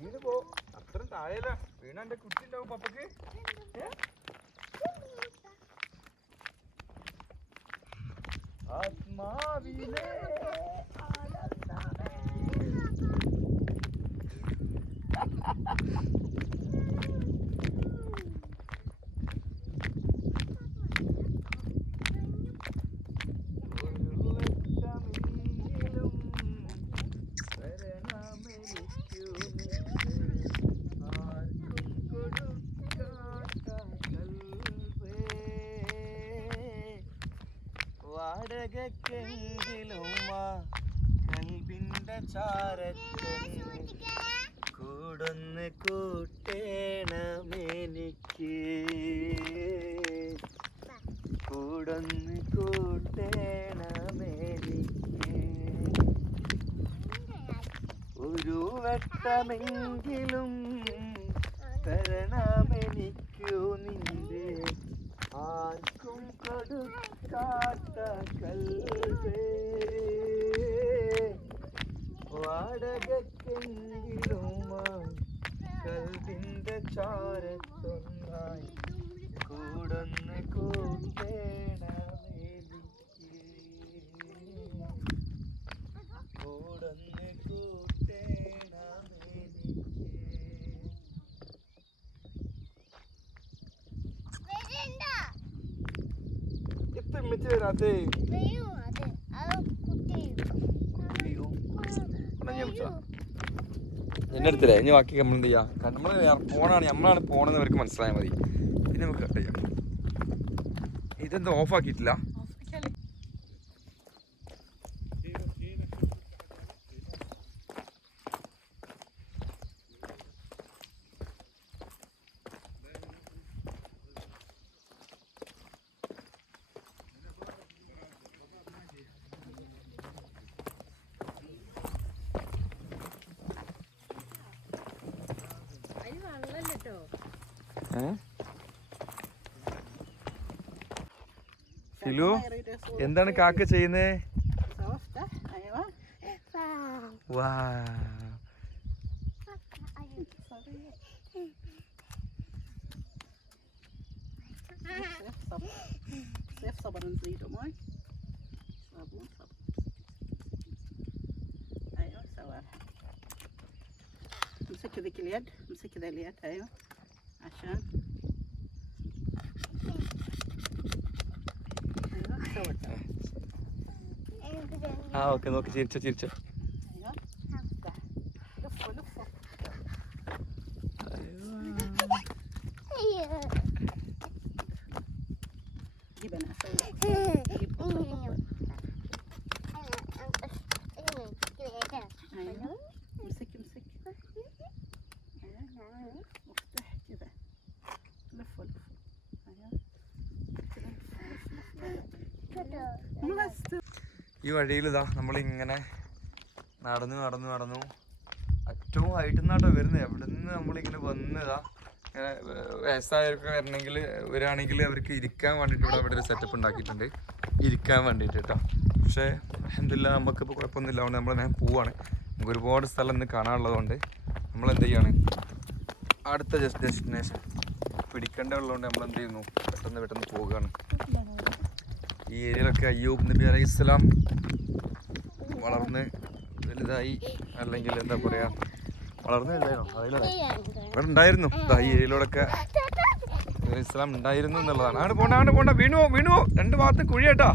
വീണ് പോ അത്ര താഴെയല്ല വീണ. എന്റെ കുട്ടി ഉണ്ടാവും പപ്പക്ക്. ആത്മാവിലെ വാടകക്കെങ്കിലുമാ കൽവിന്റെ ചാരത്തൊന്ന് കൂടൊന്ന് കൂട്ടേണമെനിക്ക്. തരണമെങ്കിലും തരണമെനിക്കു നിന്റെ ആർക്കും കൊടുക്കാത്ത കൽവേ വാടകക്കെങ്കിലും കൽവിന്റെ ചാരത്തൊന്നായി കൂടൊന്ന് കൂട്ടേണമെനിക്ക് കൂടൊന്ന് കൂട്ടേണമെനിക്ക്. ഇത്ര മിച്ച് വരാത്തേ എന്റെ അടുത്തില്ലേ ഇനി ബാക്കി നമ്മൾ എന്ത് ചെയ്യാം? നമ്മൾ നമ്മളാണ് പോണെന്ന് അവർക്ക് മനസ്സിലായാൽ മതി. പിന്നെ നമുക്ക് കട്ട് ചെയ്യാം. ഇതെന്താ ഓഫ് ആക്കിയിട്ടില്ല? ഫിലു, എന്താണ് കാക്ക ചെയ്യുന്നേ? വാ, صبر نزيده ماي صابون صبر. ايوه سواها. امسكي ذيك اليد، امسكي ذا اليد. ايوه عشان ايوه سويتها. ഓക്കെ നോക്കി ചിരിച്ചോ ചിരിച്ചോ. ايوه لفوا لفوا. جيب انا اسوي ايوه امسك امسك. ايوه وافتح كذا لفوا لفوا. ايوه بس. ഈ വഴിയിൽ ഇതാ നമ്മളിങ്ങനെ നടന്നു നടന്നു നടന്നു ഏറ്റവും ഹൈറ്റിൽ നിന്നാട്ടോ വരുന്നത്. എവിടെ നിന്ന് നമ്മളിങ്ങനെ വന്നതാ. ഇങ്ങനെ വയസ്സായവർക്ക് വരികയാണെങ്കിൽ അവർക്ക് ഇരിക്കാൻ വേണ്ടിയിട്ട് ഇവിടെ ഒരു സെറ്റപ്പ് ഉണ്ടാക്കിയിട്ടുണ്ട്, ഇരിക്കാൻ വേണ്ടിയിട്ട് കേട്ടോ. പക്ഷേ എന്തില്ല, നമുക്കിപ്പോൾ കുഴപ്പമൊന്നുമില്ല. അതുകൊണ്ട് നമ്മൾ ഞാൻ പോവാണ്. നമുക്ക് ഒരുപാട് സ്ഥലം ഇന്ന് കാണാനുള്ളതുകൊണ്ട് നമ്മൾ എന്ത് ചെയ്യാണ്, അടുത്ത ഡെസ്റ്റിനേഷൻ പിടിക്കേണ്ടതുള്ളതുകൊണ്ട് നമ്മൾ എന്ത് ചെയ്യുന്നു, പെട്ടെന്ന് പെട്ടെന്ന് പോവുകയാണ്. ഈ ഏരിയയിലൊക്കെ അയ്യൂബ് നബി അലൈഹിസ്സലാം വളർന്ന് വലുതായി, അല്ലെങ്കിൽ എന്താ പറയുക, വളർന്നു വലുതായിരുന്നു. അതിലൂടെ ഇവിടെ ഉണ്ടായിരുന്നു. ഈ ഏരിയയിലൂടെയൊക്കെ ഇസ്ലാം ഉണ്ടായിരുന്നു എന്നുള്ളതാണ്. അങ്ങോട്ട് പോണ്ട അങ്ങോട്ട് പോണ്ട, വീണുവോ വീണുവോ, രണ്ട് ഭാഗത്ത് കുഴിയേട്ടാ.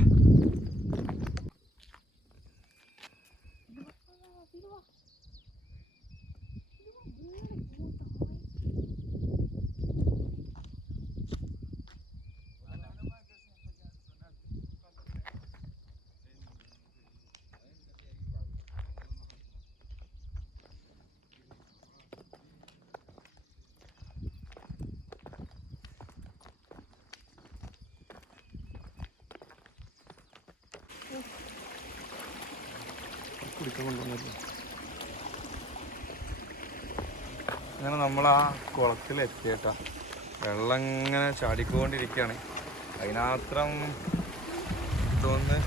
അങ്ങനെ നമ്മൾ ആ കുളത്തിലെത്തിയേട്ടാ. വെള്ളം ഇങ്ങനെ ചാടിക്കൊണ്ടിരിക്കുകയാണ്. അതിനാത്രം തോന്നുന്നു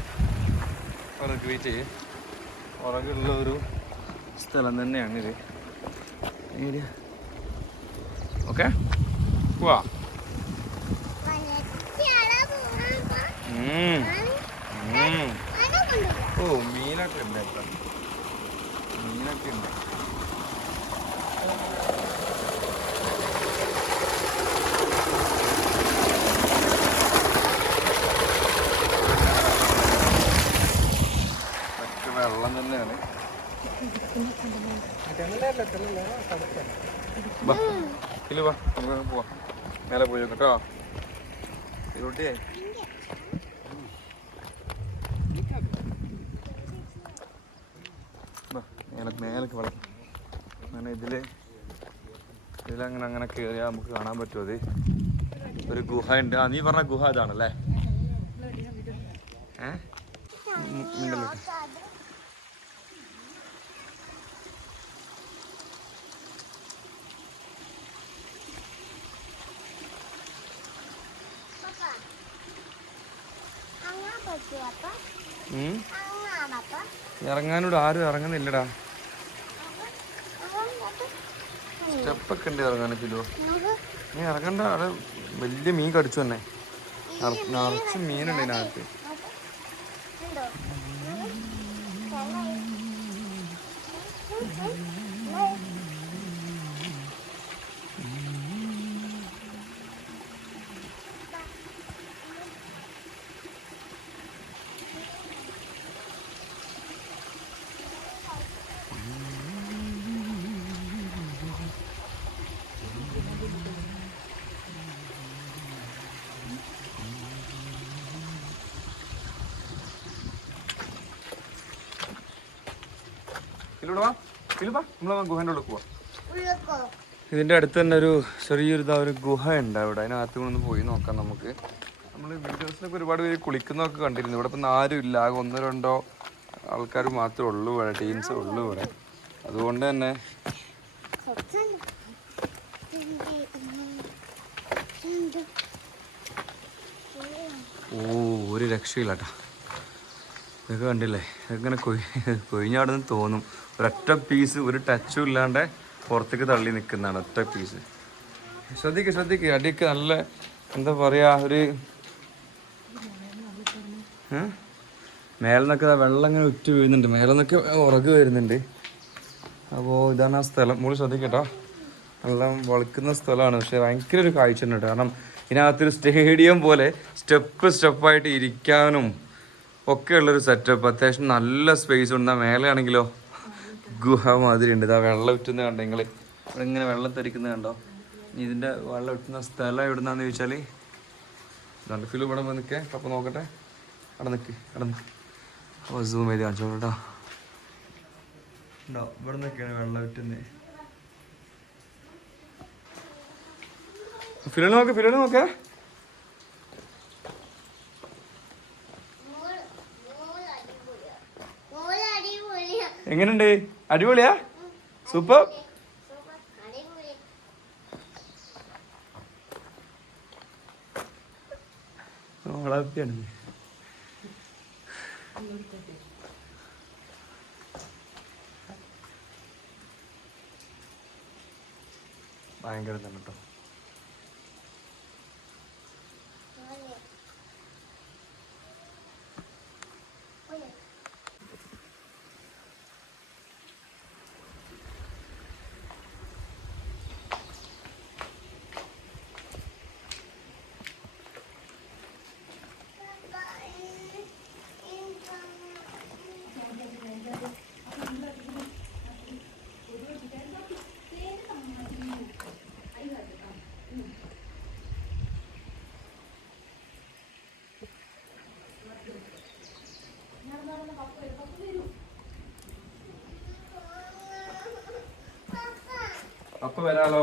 വെയിറ്റ് ചെയ്യും. ഉറകുള്ള ഒരു സ്ഥലം തന്നെയാണ് ഇത്. ഏരിയ ഓക്കെ പോവാ. ഓ മീനൊക്കെ ഉണ്ട് കേട്ടോ, മീനൊക്കെ ഉണ്ട്. വെള്ളം തന്നെയാണ്. വാ നമുക്ക് പോവാം, മേലെ പോയി കേട്ടോ. കുട്ടിയെ മേലൊക്കെ വെള്ളം അങ്ങനെ ഇതിലങ്ങനെ അങ്ങനെ കയറിയാൽ നമുക്ക് കാണാൻ പറ്റുമോ? അത് ഒരു ഗുഹ ഉണ്ട്. ആ നീ പറഞ്ഞ ഗുഹ ഇതാണല്ലേ? ഇറങ്ങാനോട് ആരും ഇറങ്ങുന്നില്ലടാ. സ്റ്റെപ്പൊക്കെ ഉണ്ട് ഇറങ്ങാനൊക്കെല്ലോ. നീ ഇറങ്ങണ്ട, അവിടെ വലിയ മീൻ കടിച്ചു തന്നെ. നിറച്ച് മീനുണ്ട് ഇതിനകത്ത്. ഗുഹന്റെ ഉള്ളിൽ പോവാ. ഇതിന്റെ അടുത്ത് തന്നെ ഒരു ചെറിയൊരു ഒരു ഗുഹ ഉണ്ട് അവിടെ. അതിനകത്ത് ഒന്ന് പോയി നോക്കാം നമുക്ക്. നമ്മൾ വീഡിയോസിലൊക്കെ ഒരുപാട് പേര് കുളിക്കുന്നതൊക്കെ കണ്ടിരുന്നു. ഇവിടെ ഇപ്പം ആരും ഇല്ല, ആകെ 1-2 ആൾക്കാർ മാത്രമേ ഉള്ളൂ ഇവിടെ, ടീംസ് ഉള്ളൂ ഇവിടെ. അതുകൊണ്ട് തന്നെ ഒരു രക്ഷയില്ല കേട്ടോ. ഇതൊക്കെ കണ്ടില്ലേ, ഇങ്ങനെ കൊഴിഞ്ഞാടുന്ന് തോന്നും. ഒരൊറ്റ പീസ് ഒരു ടച്ചും ഇല്ലാണ്ട് പുറത്തേക്ക് തള്ളി നിൽക്കുന്നതാണ് ഒറ്റ പീസ്. ശ്രദ്ധിക്കുക അടിയൊക്കെ നല്ല എന്താ പറയാ, ഒരു മേലെന്നൊക്കെ വെള്ളം ഇങ്ങനെ ഉറ്റു വീഴുന്നുണ്ട്, മേലെന്നൊക്കെ ഉറക് വരുന്നുണ്ട്. അപ്പോൾ ഇതാണ് ആ സ്ഥലം. മുകളിൽ ശ്രദ്ധിക്കട്ടോ, നല്ല വളിക്കുന്ന സ്ഥലമാണ്. പക്ഷെ ഭയങ്കര ഒരു കാഴ്ച ഉണ്ട് കേട്ടോ. കാരണം ഇതിനകത്തൊരു സ്റ്റേഡിയം പോലെ സ്റ്റെപ്പായിട്ട് ഇരിക്കാനും ഒക്കെ ഉള്ളൊരു സെറ്റപ്പ്. അത്യാവശ്യം നല്ല സ്പേസ് ഉണ്ട്. മേലെ ആണെങ്കിലോ ഗുഹ മാതിരി ഉണ്ട്. ഇതാ വെള്ളം ഉറ്റുന്ന കണ്ടോ നിങ്ങൾ, ഇവിടെ ഇങ്ങനെ വെള്ളം തെറിക്കുന്നത് കണ്ടോ. ഇതിൻ്റെ വെള്ളം ഉറ്റുന്ന സ്ഥലം എവിടുന്നാന്ന് ചോദിച്ചാൽ രണ്ട് ഫിലും ഇവിടെ നിൽക്കേ. അപ്പോൾ നോക്കട്ടെ, അവിടെ നിൽക്ക്. അപ്പോൾ സൂം ചെയ്ത് കാണിച്ചോളൂ കേട്ടോ. ഉണ്ടോ, ഇവിടെ നിന്നൊക്കെയാണ് വെള്ളം ഉറ്റുന്നത്. ഫിലോണ് നോക്കേ. എങ്ങനെയുണ്ട്? അടിപൊളിയാ? സൂപ്പർ. ാണ് ഭയങ്കര തന്നെ കേട്ടോ. അപ്പൊ വരാലോ.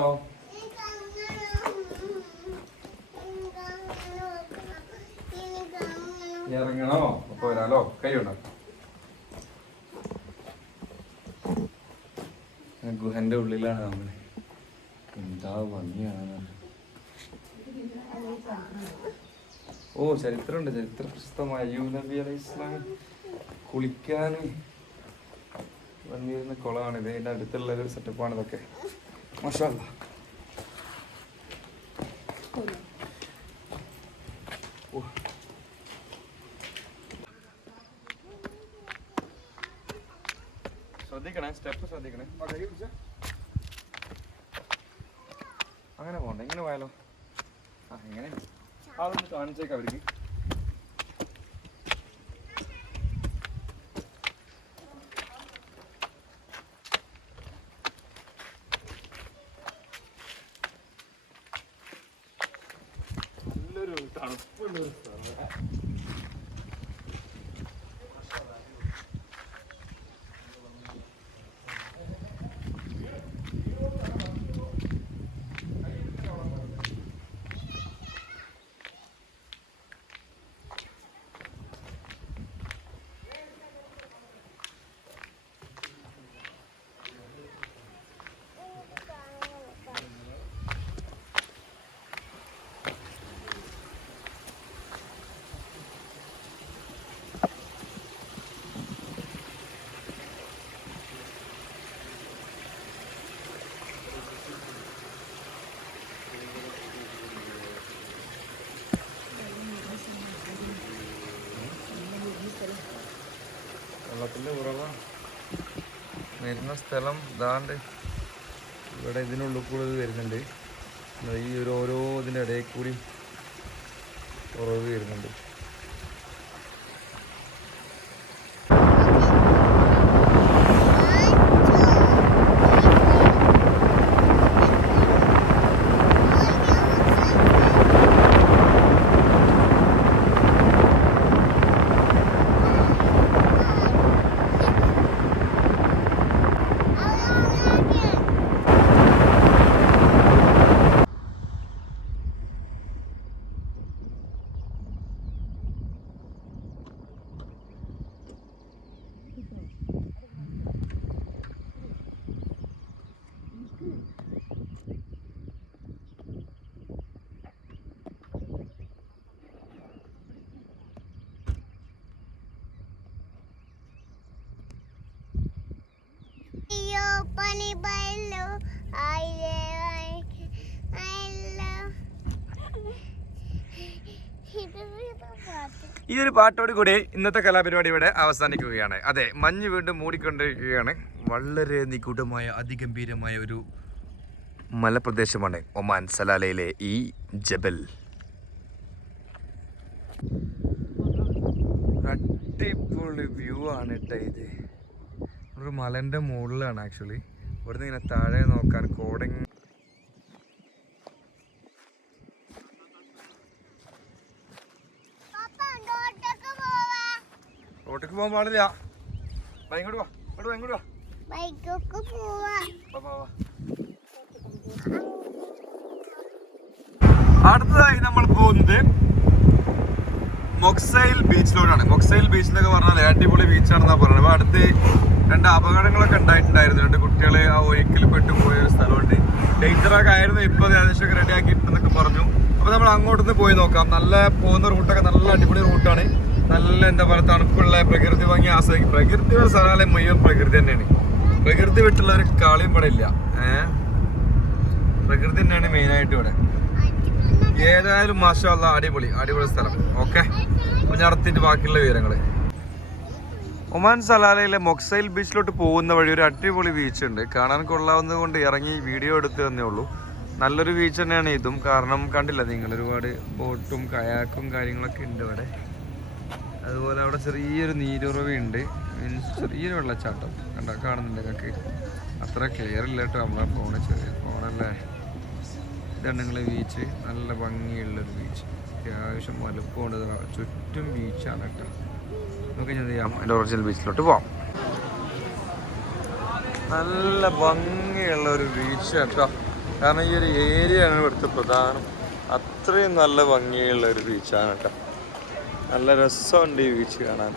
ഇറങ്ങണോ? അപ്പൊ വരാലോ. കൈയുണ്ടോ? ഗുഹന്റെ ഉള്ളിലാണ് നമ്മള്. എന്താ ഭംഗിയാണ്. ചരിത്രമുണ്ട്. ചരിത്ര പ്രശസ്തമായ അയ്യൂബ് നബി അലൈഹിസ്സലാം കുളിക്കാൻ വന്നിരുന്ന കുളമാണിത്. ഇതിന്റെ അടുത്തുള്ള ഒരു സെറ്റപ്പാണ് ഇതൊക്കെ. മാഷാ അല്ലാഹ്. ശ്രദ്ധിക്കണേ, സ്റ്റെപ്പ് ശ്രദ്ധിക്കണേ. അങ്ങനെ പോണ്ട, ഇങ്ങനെ പോയാലോ. എങ്ങനെ അതൊന്ന് കാണിച്ചേക്കാം അവർക്ക്. നല്ലൊരു തണുപ്പുള്ളൊരു സ്ഥലം. നല്ല ഉറവാണ് വരുന്ന സ്ഥലം ഇതാണ്ട് ഇവിടെ ഇതിനുള്ളിൽ കൂടെ ഇത് വരുന്നുണ്ട്. ഈ ഓരോ ഇതിൻ്റെ ഇടയിൽ കൂടി ഉറവ് വരുന്നുണ്ട്. ഈ ഒരു പാട്ടോട് കൂടി ഇന്നത്തെ കലാപരിപാടി ഇവിടെ അവസാനിക്കുകയാണ്. അതെ, മഞ്ഞ് വീണ്ടും മൂടിക്കൊണ്ടിരിക്കുകയാണ്. വളരെ നിഗൂഢമായ അതിഗംഭീരമായ ഒരു മലപ്രദേശമാണ് ഒമാൻ സലാലയിലെ ഈ ജബൽ. അടിപൊളി വ്യൂ ആണ് കേട്ടോ ഇത്. ഒരു മലൻ്റെ മുകളിലാണ് ആക്ച്വലി. ഇവിടുന്ന് ഇങ്ങനെ താഴെ നോക്കാൻ കോടങ്ങ് റോട്ടിക്ക് പോകാൻ പാടില്ല. ഇങ്ങോട്ട് വാ, ഇങ്ങോട്ട് വാ. അടുത്തതായി നമ്മൾ പോകുന്നത് മൊക്സൈൽ ബീച്ചിലോട്ടാണ്. മൊക്സൈൽ ബീച്ച് എന്നൊക്കെ പറഞ്ഞാൽ അടിപൊളി ബീച്ചാണെന്നാണ് പറയുന്നത്. അപ്പോൾ അടുത്ത് 2 അപകടങ്ങളൊക്കെ ഉണ്ടായിട്ടുണ്ടായിരുന്നു. 2 കുട്ടികൾ ആ ഒഴുക്കിൽ പെട്ടുപോയ ഒരു സ്ഥലമുണ്ട്. ഡേഞ്ചറൊക്കെ ആയിരുന്നു. ഇപ്പോൾ ഏകദേശമൊക്കെ റെഡി ആക്കിയിട്ടുണ്ടെന്നൊക്കെ പറഞ്ഞു. അപ്പോൾ നമ്മൾ അങ്ങോട്ടൊന്ന് പോയി നോക്കാം. നല്ല പോകുന്ന റൂട്ടൊക്കെ നല്ല അടിപൊളി റൂട്ടാണ്. നല്ല എന്താ പറയുക, തണുപ്പുള്ള പ്രകൃതി ഭംഗി ആസ്വദിക്കും. പ്രകൃതി സ്ഥലം മുഴുവൻ പ്രകൃതി തന്നെയാണ്. പ്രകൃതി വിട്ടുള്ള ഒരു കളിയും ഇവിടെ ഇല്ല. പ്രകൃതി തന്നെയാണ് മെയിനായിട്ട് ഇവിടെ. ഏതായാലും മാഷാ അല്ലാഹ് അടിപൊളി സ്ഥലം. ഓക്കെ, അപ്പോൾ ഞാൻ നടത്തിയിട്ട് ബാക്കിയുള്ള വിവരങ്ങൾ. ഒമാൻ സലാലയിലെ മൊക്സൈൽ ബീച്ചിലോട്ട് പോകുന്ന വഴി ഒരു അടിപൊളി ബീച്ച് ഉണ്ട്. കാണാൻ കൊള്ളാവുന്നത് കൊണ്ട് ഇറങ്ങി വീഡിയോ എടുത്ത് തന്നേ ഉള്ളൂ. നല്ലൊരു ബീച്ച് തന്നെയാണ് ഇതും. കാരണം കണ്ടില്ല നിങ്ങൾ, ഒരുപാട് ബോട്ടും കയാക്കും കാര്യങ്ങളൊക്കെ ഉണ്ട് ഇവിടെ. അതുപോലെ അവിടെ ചെറിയൊരു നീരുറവയുണ്ട്, മീൻസ് ചെറിയൊരു വെള്ളച്ചാട്ടം കാണുന്നുണ്ട് നിങ്ങൾക്ക്. അത്ര ക്ലിയർ ഇല്ല കേട്ടോ നമ്മളെ ഫോണല്ലേ. ഇതാണ് നിങ്ങളെ ബീച്ച്. നല്ല ഭംഗിയുള്ളൊരു ബീച്ച്, അത്യാവശ്യം വലുപ്പമുണ്ട്. ചുറ്റും ബീച്ചാണ് കേട്ടോ. നമുക്ക് ഞാൻ ചെയ്യാം എൻ്റെ ഒറിജിനൽ ബീച്ചിലോട്ട് പോവാം. നല്ല ഭംഗിയുള്ള ഒരു ബീച്ച് കേട്ടോ. കാരണം ഈ ഒരു ഏരിയയാണ് ഇവിടുത്തെ പ്രധാനം. അത്രയും നല്ല ഭംഗിയുള്ള ഒരു ബീച്ചാണ് കേട്ടോ. നല്ല രസമുണ്ട് ഈ ബീച്ച് കാണാൻ.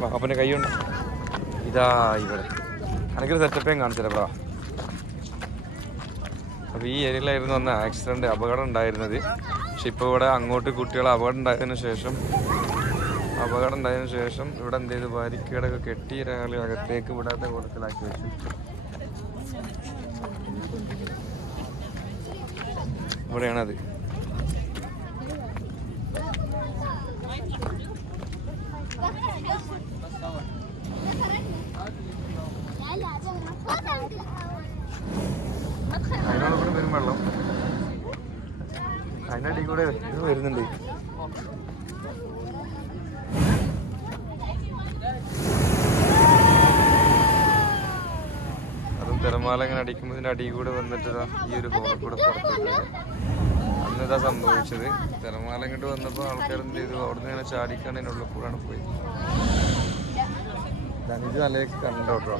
പാപ്പൻ്റെ കൈയുണ്ട്. ഇതാ ഇവിടെ എനിക്കൊരു സെറ്റപ്പേയും കാണിച്ചില്ല ബ്രാ. അപ്പോൾ ഈ ഏരിയയിലായിരുന്നു അന്ന് അപകടം ഉണ്ടായിരുന്നത്. പക്ഷെ ഇപ്പോൾ ഇവിടെ അങ്ങോട്ട് കുട്ടികൾ അപകടം ഉണ്ടായതിനു ശേഷം ഇവിടെ എന്ത് ചെയ്തു, ബാരിക്കേഡൊക്കെ കെട്ടി ഒരാളെ അകത്തേക്ക് വിടാത്ത കൂട്ടത്തിലാക്കി വെച്ചു. ഇവിടെയാണത്. അതിനോട് വരും വെള്ളം. അതിനടി കൂടെ വരുന്നുണ്ട്. അതും തിരമാല ഇങ്ങനെ അടിക്കുമ്പോൾ ഇതിൻ്റെ അടി കൂടെ വന്നിട്ട് ഈ ഒരു ഹോളിൽ കൂടെ പുറത്തേക്ക്. അന്നിതാ സംഭവിച്ചത്. തിരമാല ഇങ്ങോട്ട് വന്നപ്പോൾ ആൾക്കാർ എന്ത് ചെയ്തു, അവിടെ നിന്ന് ഇങ്ങനെ ചാടിക്കാണ്ട് അതിനുള്ളിൽ കൂടാണ് പോയി. ധനിജ് നല്ലതൊക്കെ കണ്ടോട്ടോ.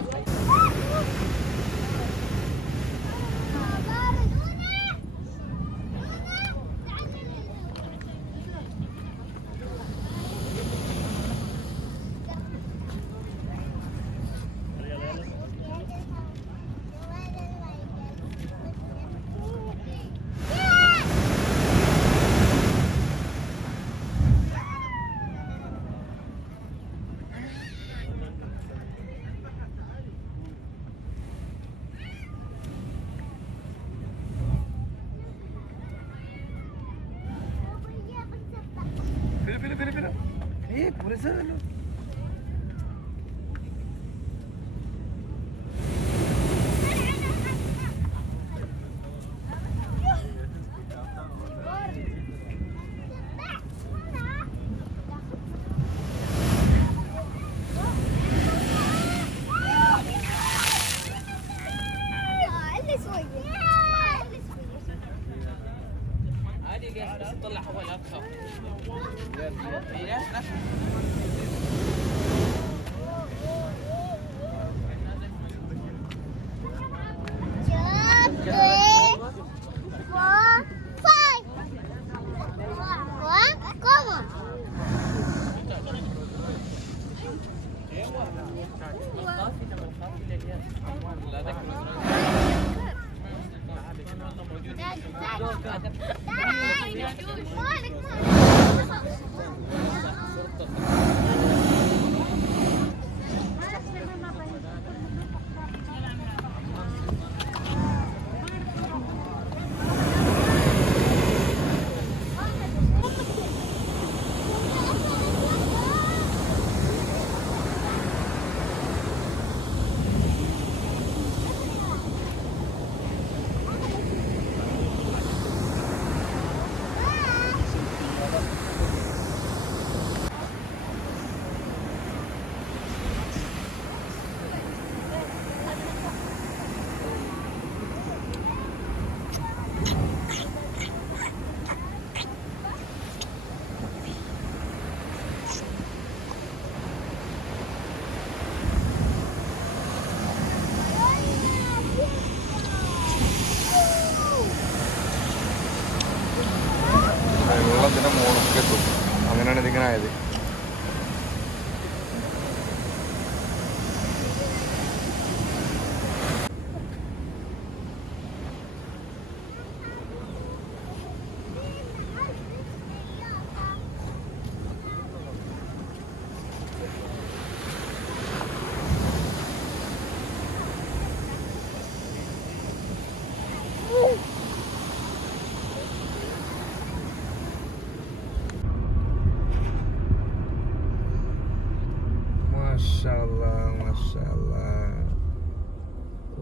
വെള്ളത്തിൻ്റെ മുകളിലേക്ക് എത്തും. അങ്ങനെയാണ് ഇതിങ്ങനെ ആയത്.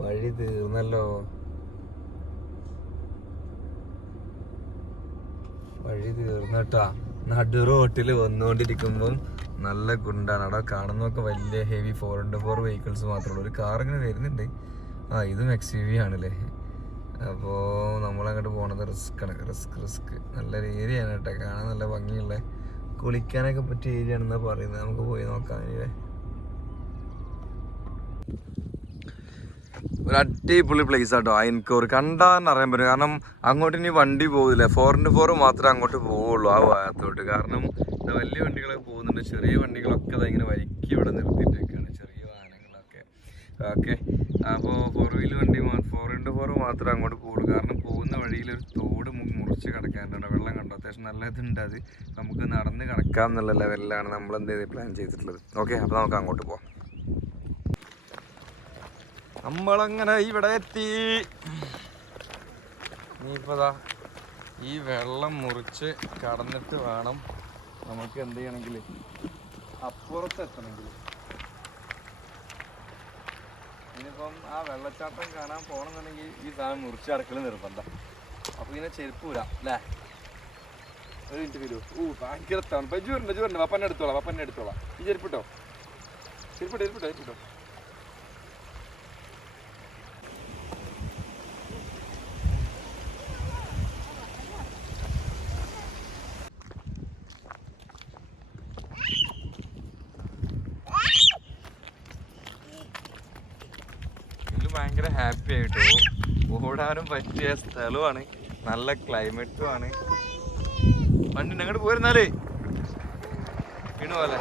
വഴി തീർന്നല്ലോ. വഴി തീർന്നട്ടാ. നടു റോട്ടിൽ വന്നുകൊണ്ടിരിക്കുമ്പം നല്ല കുണ്ടാണ്. അവിടെ കാണുന്നതൊക്കെ വലിയ ഹെവി 4x4 വെഹിക്കിൾസ് മാത്രമേ ഉള്ളൂ. ഒരു കാർ ഇങ്ങനെ വരുന്നുണ്ട്. ഇതും XUV ആണല്ലേ. അപ്പോൾ നമ്മളങ്ങോട്ട് പോണത് റിസ്ക്കാണ്. റിസ്ക് നല്ലൊരു ഏരിയ ആണ് കേട്ടോ. കാണാൻ നല്ല ഭംഗിയുള്ള കുളിക്കാനൊക്കെ പറ്റിയ ഏരിയ ആണെന്നാണ് പറയുന്നത്. നമുക്ക് പോയി നോക്കാം. ഒരു അടിപൊളി പ്ലേസ് ആട്ടോ അയൻകൂർ. കണ്ടാന്ന് അറിയാൻ പറ്റും. കാരണം അങ്ങോട്ട് ഇനി വണ്ടി പോകില്ല. 4x4 മാത്രമേ അങ്ങോട്ട് പോവുള്ളൂ ആ ഭാഗത്തോട്ട്. കാരണം വലിയ വണ്ടികളൊക്കെ പോകുന്നുണ്ട്. ചെറിയ വണ്ടികളൊക്കെ ഇങ്ങനെ വരിക്കി ഇവിടെ നിർത്തിയിട്ടൊക്കെയാണ്, ചെറിയ വാഹനങ്ങളൊക്കെ. ഓക്കെ, അപ്പോൾ 4x4 മാത്രമേ അങ്ങോട്ട് പോകുള്ളൂ. കാരണം പോകുന്ന വഴിയിൽ ഒരു തോട് മുറിച്ച് കിടക്കാനുണ്ട്. വെള്ളം കണ്ടോ? അത്യാവശ്യം നല്ല ഇതുണ്ട്. അത് നമുക്ക് നടന്ന് കിടക്കാം എന്നുള്ള ലെവലിലാണ് നമ്മൾ എന്ത് ചെയ്ത് പ്ലാൻ ചെയ്തിട്ടുള്ളത്. ഓക്കെ, അപ്പോൾ നമുക്ക് അങ്ങോട്ട് പോവാം. നമ്മളങ്ങനെ ഇവിടെ എത്തി. ഇനിയിപ്പോതാ ഈ വെള്ളം മുറിച്ച് കടന്നിട്ട് വേണം നമുക്ക് എന്ത് ചെയ്യണമെങ്കിൽ അപ്പുറത്ത് എത്തണമെങ്കിൽ. ഇനിയിപ്പം ആ വെള്ളച്ചാട്ടം കാണാൻ പോകണമെന്നുണ്ടെങ്കിൽ ഈ സാധനം മുറിച്ച് അടക്കൽ നിർബന്ധം. അപ്പോൾ ഇങ്ങനെ ചെരുപ്പ് വരാം അല്ലേ? ഒരു മിനിറ്റ് വരുമോ? ഭയങ്കര തണുപ്പ്. ജൂരുണ്ട് വപ്പന്നെ എടുത്തോളാം. ഈ ചെരുപ്പിട്ടോ. ഭയങ്കര ഹാപ്പി ആയിട്ടോ. ഓടാനും പറ്റിയ സ്ഥലമാണ്, നല്ല ക്ലൈമറ്റും ആണ്. വണ്ടി അങ്ങോട്ട് പോയിരുന്നാലേ വീണു പോലെ.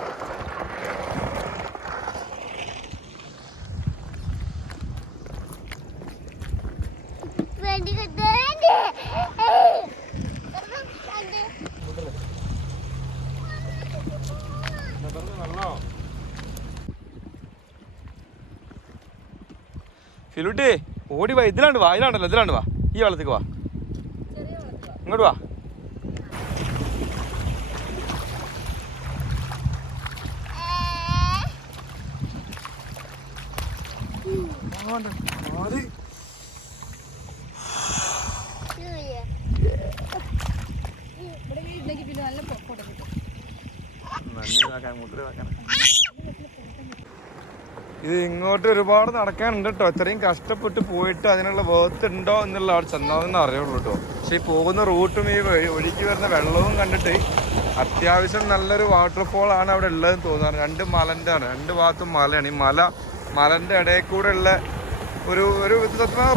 ഫിലുട്ടി ഓടി വാ. ഇതിലാണ്ട് വാ. ഈ വെള്ളത്തേക്ക് വാ. ഇങ്ങോട്ട് വാ. ഇത് ഇങ്ങോട്ട് ഒരുപാട് നടക്കാനുണ്ട് കേട്ടോ. ഇത്രയും കഷ്ടപ്പെട്ട് പോയിട്ട് അതിനുള്ള വേർത്ത് ഉണ്ടോ എന്നുള്ള അവിടെ ചെന്നാതെന്ന് അറിയുള്ളൂ കേട്ടോ. പക്ഷെ ഈ പോകുന്ന റൂട്ടും ഈ ഒഴുകി വരുന്ന വെള്ളവും കണ്ടിട്ട് അത്യാവശ്യം നല്ലൊരു വാട്ടർഫോൾ ആണ് അവിടെ ഉള്ളതെന്ന് തോന്നാറ്. രണ്ട് മലൻ്റെ ആണ്, രണ്ട് ഭാഗത്തും മലയാണ്. ഈ മലൻ്റെ ഇടയിൽ കൂടെ ഉള്ള ഒരു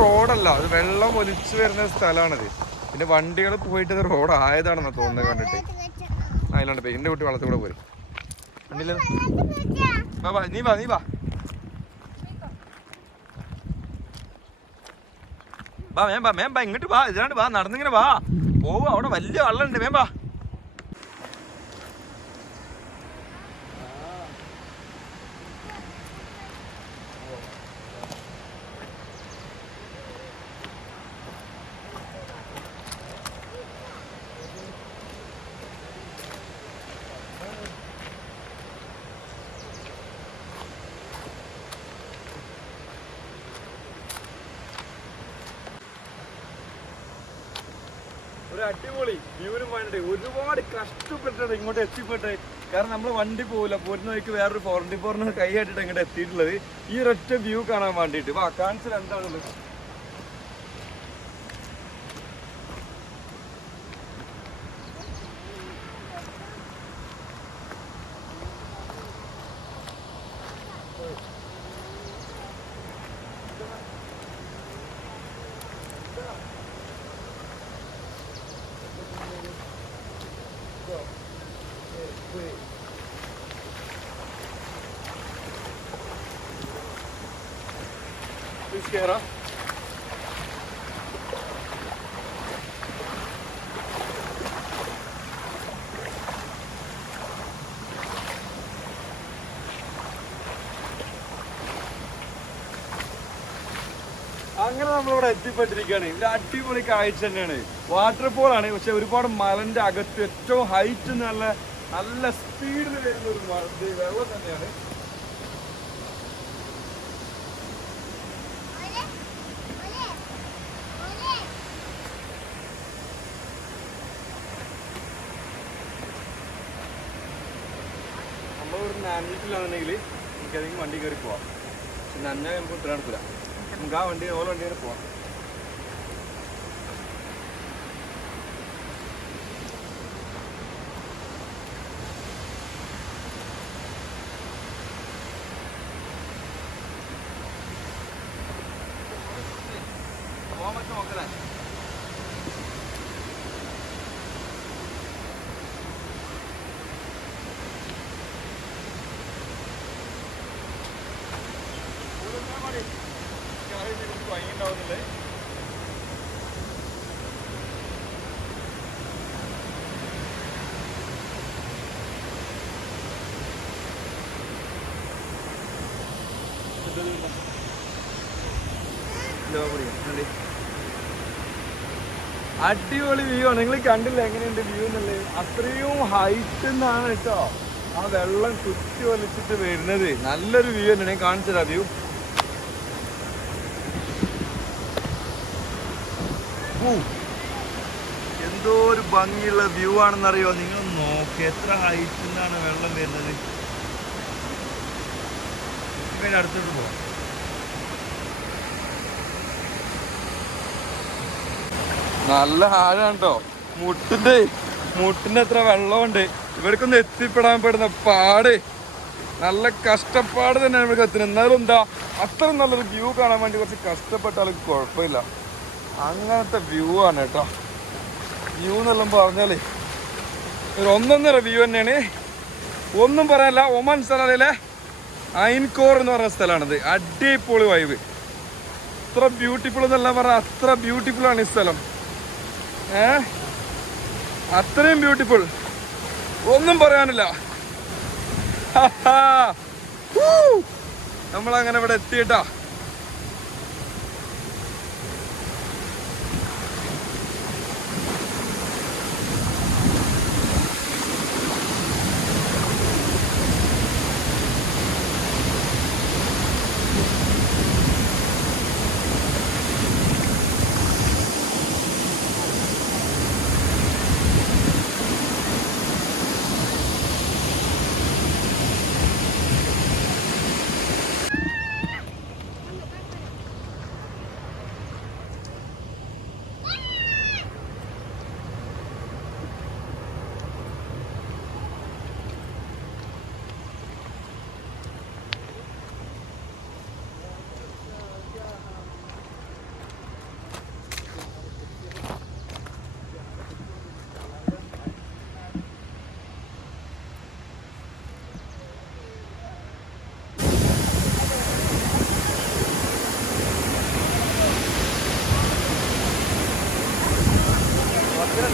റോഡല്ല, അത് വെള്ളം ഒലിച്ചു വരുന്ന സ്ഥലമാണിത്. പിന്നെ വണ്ടികൾ പോയിട്ട് ഇത് റോഡ് ആയതാണെന്നാണ് തോന്നുന്നത് കണ്ടിട്ട്. അതിലാണ്ട് പെയിൻ്റെ കുട്ടി വെള്ളത്തിൽ കൂടെ പോരും. നീ വാ നീ വാ വാ മേം ബാ ഇങ്ങോട്ട് വാ. ഇതിനാണ്ട് വാ, നടന്നിങ്ങനെ വാ. പോവാ, അവിടെ വലിയ വെള്ളമുണ്ട്. മേം ബാ. ഒരു അടിപൊളി വ്യൂവിനും വേണ്ടി ഒരുപാട് കഷ്ടപ്പെട്ടിട്ട് ഇങ്ങോട്ട് എത്തിപ്പെട്ട്. കാരണം നമ്മൾ വണ്ടി പോകില്ല, പോരുന്ന വഴിക്ക് വേറൊരു 44 കൈ ആയിട്ടിട്ട് ഇങ്ങോട്ട് എത്തിയിട്ടുള്ളത് ഈ ഒരൊറ്റ വ്യൂ കാണാൻ വേണ്ടിയിട്ട്. വാ കാണിച്ചാൽ എന്താണുള്ളത്. കയറാം. അങ്ങനെ നമ്മളിവിടെ എത്തിപ്പെട്ടിരിക്കുകയാണ്. ഇത് അടിപൊളി കാഴ്ച തന്നെയാണ്. വാട്ടർഫോൾ ആണ്, പക്ഷെ ഒരുപാട് മലന്റെ അകത്ത് ഏറ്റവും ഹൈറ്റ് നല്ല സ്പീഡിൽ വരുന്ന ഒരു വെള്ളം തന്നെയാണ്. നമ്മളൊരു നനഞ്ഞിട്ടില്ലാന്നുണ്ടെങ്കിൽ എനിക്കതെങ്കിൽ വണ്ടി കയറി പോവാം. പക്ഷെ നനഞ്ഞാൽ നമുക്ക് ഇത്ര നടക്കില്ല. നമുക്ക് ആ വണ്ടി ഓരോ വണ്ടി കയറി പോവാം. പോകാൻ പറ്റും നോക്കലേ. ഭംഗിയുണ്ടാവുന്നില്ലേ? അടിപൊളി വ്യൂ ആണ്. നിങ്ങൾ കണ്ടില്ല എങ്ങനെയുണ്ട് വ്യൂ എന്നുള്ളത്? അത്രയും ഹൈറ്റ് എന്നാണ് കേട്ടോ ആ വെള്ളം കുത്തി വലിച്ചിട്ട് വരുന്നത്. നല്ലൊരു വ്യൂ തന്നെയാണ്. ഞാൻ കാണിച്ചതാ വ്യൂ. എന്തോ ഒരു ഭംഗിയുള്ള വ്യൂ ആണെന്നറിയോ? നിങ്ങൾ നോക്ക്, എത്ര ഹൈറ്റിൽ നിന്നാണ് വെള്ളം വരുന്നത്. അടുത്തോട്ട് പോവാം. നല്ല ആഴാണ് കേട്ടോ. മുട്ടിന്റെ അത്ര വെള്ളമുണ്ട്. ഇവർക്കൊന്ന് എത്തിപ്പെടാൻ പെടുന്ന പാട്, നല്ല കഷ്ടപ്പാട് തന്നെയാണ് ഇവർക്ക് എത്തുന്നത്. എന്നാലും എന്താ, അത്ര നല്ലൊരു വ്യൂ കാണാൻ വേണ്ടി കുറച്ച് കഷ്ടപ്പെട്ടാലും കുഴപ്പമില്ല. അങ്ങനത്തെ വ്യൂ ആണ് കേട്ടോ. വ്യൂ എന്നെല്ലാം പറഞ്ഞാലേ ഒരു ഒന്നൊന്നര വ്യൂ തന്നെയാണ്. ഒന്നും പറയാനില്ല. ഒമാൻ സ്ഥലത്തിലെ ഐൻകോർ എന്ന് പറഞ്ഞ സ്ഥലമാണിത്. അടിപൊളി വൈബ്. അത്ര ബ്യൂട്ടിഫുൾ എന്നെല്ലാം പറഞ്ഞാൽ അത്ര ബ്യൂട്ടിഫുൾ ആണ് ഈ സ്ഥലം. അത്രയും ബ്യൂട്ടിഫുൾ, ഒന്നും പറയാനില്ല. നമ്മളങ്ങനെ ഇവിടെ എത്തിയിട്ടാ.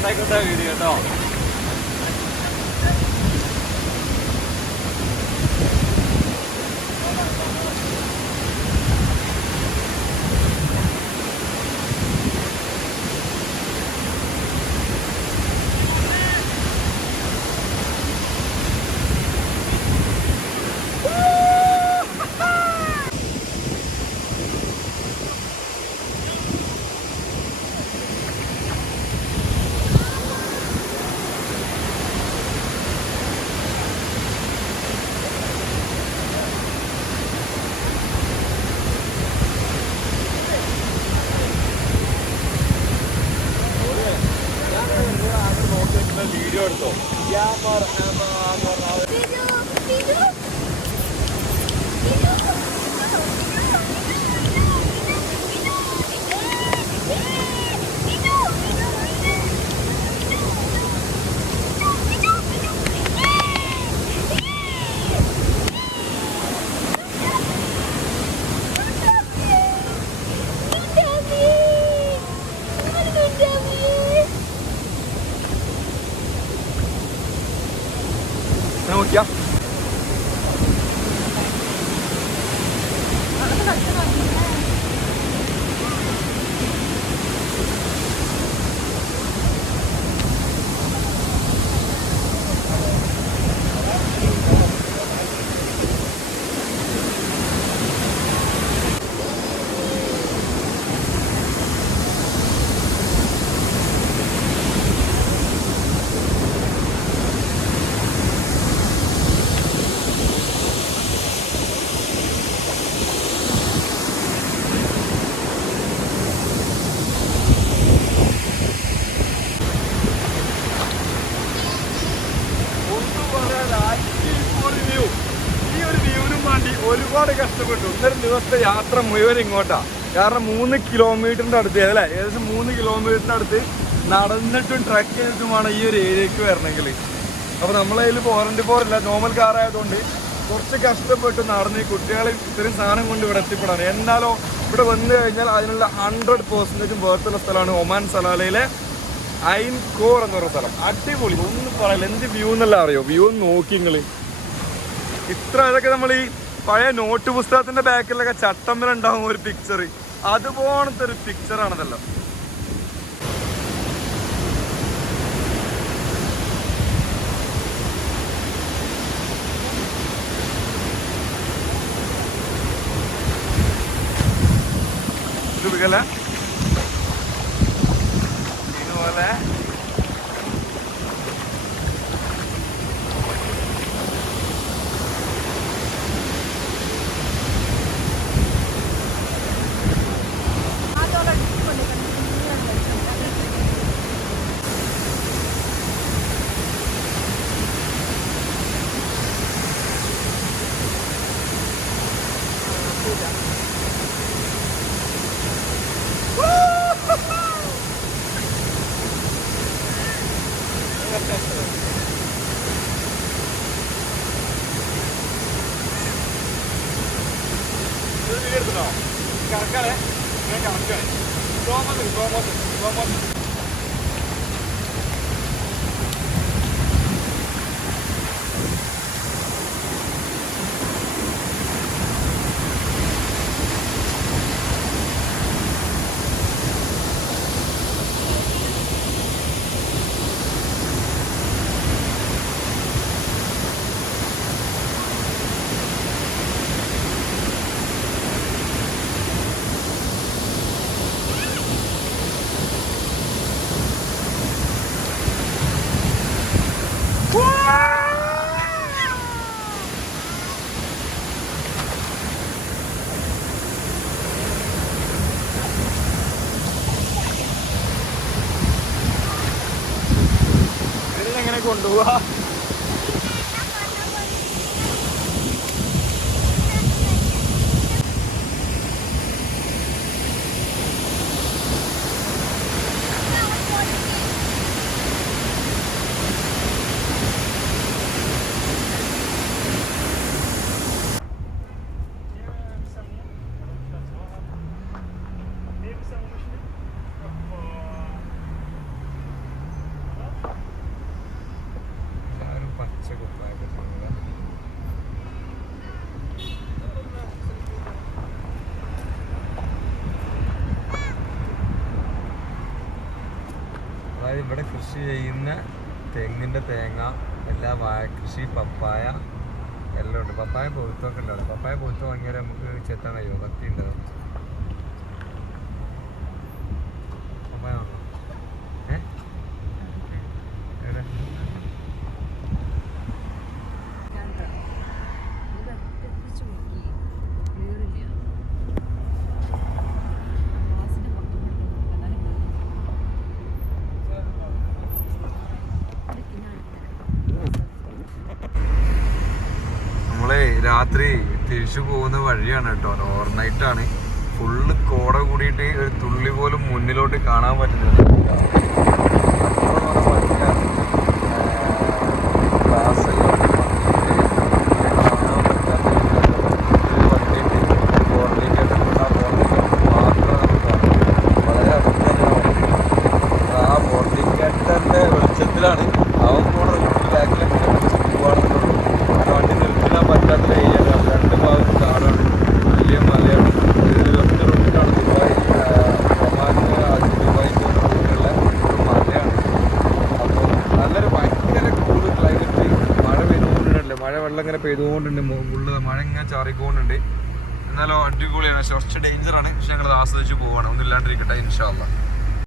ആയിക്കോട്ടെ വീഡിയോ കേട്ടോ. വീഡിയോ എടുത്തോ. നോക്കിയാ ഒരുപാട് കഷ്ടപ്പെട്ടു. ഇന്നൊരു ദിവസത്തെ യാത്ര മുഴുവൻ ഇങ്ങോട്ടാ. കാരണം 3 കിലോമീറ്ററിന്റെ അടുത്ത് അല്ലേ, ഏകദേശം 3 കിലോമീറ്ററിന്റെ അടുത്ത് നടന്നിട്ടും ട്രക്ക് ചെയ്തിട്ടുമാണ് ഈ ഒരു ഏരിയക്ക് വരണമെങ്കിൽ. അപ്പോൾ നമ്മളതിൽ 4x4 ഇല്ല, നോർമൽ കാർ ആയതുകൊണ്ട് കുറച്ച് കഷ്ടപ്പെട്ട് നടന്ന് കുട്ടികളെ ഇത്രയും സാധനം കൊണ്ട് ഇവിടെ എത്തിപ്പെടാൻ. എന്നാലോ ഇവിടെ വന്നു കഴിഞ്ഞാൽ അതിനുള്ള 100% വേർത്തുള്ള സ്ഥലമാണ് ഒമാൻ സലാലയിലെ ഐൻ കോർ എന്ന് പറയുന്ന സ്ഥലം. അടിപൊളി, ഒന്നും പറയില്ല. എന്ത് വ്യൂ എന്നല്ല അറിയോ, വ്യൂ നോക്കി നിങ്ങൾ. ഇത്ര ഇതൊക്കെ നമ്മൾ ഈ പഴയ നോട്ട് പുസ്തകത്തിന്റെ ബാക്കിലൊക്കെ ചട്ടമ്പല ഉണ്ടാവും ഒരു പിക്ചർ, അതുപോലത്തെ ഒരു പിക്ചറാണതല്ലോ. ഇതുപോലെ കറക്കാതെ കറക്കാണ്. ഇതിലെങ്ങനെ കൊണ്ടുപോവാ? അതായത് ഇവിടെ കൃഷി ചെയ്യുന്ന തെങ്ങിൻ്റെ തേങ്ങ, എല്ലാ വാഴ കൃഷി, പപ്പായ എല്ലാം ഉണ്ട്. പപ്പായ പൊഴുത്തൊക്കെ ഉണ്ടാവും. പപ്പായ പൊഴുത്ത് വാങ്ങിയാൽ നമുക്ക് ചെത്താൻ കഴിയുമോ? കത്തി ഉണ്ടാവും. പപ്പായ വാങ്ങാം. എവിടെ നമ്മളെ രാത്രി തിരിച്ചു പോകുന്ന വഴിയാണ് കേട്ടോ. ഓവർനൈറ്റാണ്. ഫുള്ള് കോട കൂടിയിട്ട് ഒരു തുള്ളി പോലും മുന്നിലോട്ട് കാണാൻ പറ്റുന്നില്ല. വെളിച്ചത്തിലാണ് അവൻ പോണ ബാക്കിലൊക്കെ പോവാണെന്നുള്ളൂ. വണ്ടി നിർത്തിടാൻ പറ്റാത്ത ഏരിയയാണ്. രണ്ട് ഭാഗത്ത് കാടാണ്, വലിയ മലയാണ്. ഒറ്റ റൂട്ടിലാണ് ദുബായ് ദുബായ് റൂട്ടിലുള്ള ഒരു മലയാണ്. അപ്പോൾ നല്ലൊരു ഭയങ്കര കൂള് ക്ലൈമറ്റ്. മഴ പെയ്തുകൊണ്ടില്ലേ, മഴ വെള്ളം ഇങ്ങനെ പെയ്തുകൊണ്ടുണ്ട്. മുകളിൽ മഴ ഇങ്ങനെ ചാറിക്കൊണ്ടുണ്ട്. എന്നാലും അടിപൊളിയാണ്. കുറച്ച് ഡേഞ്ചറാണ്, പക്ഷെ ഞങ്ങൾ ആസ്വദിച്ച് പോവാണ്. ഒന്നും ഇല്ലാണ്ടിരിക്കട്ടെ ഇൻഷാ അല്ലാഹ്.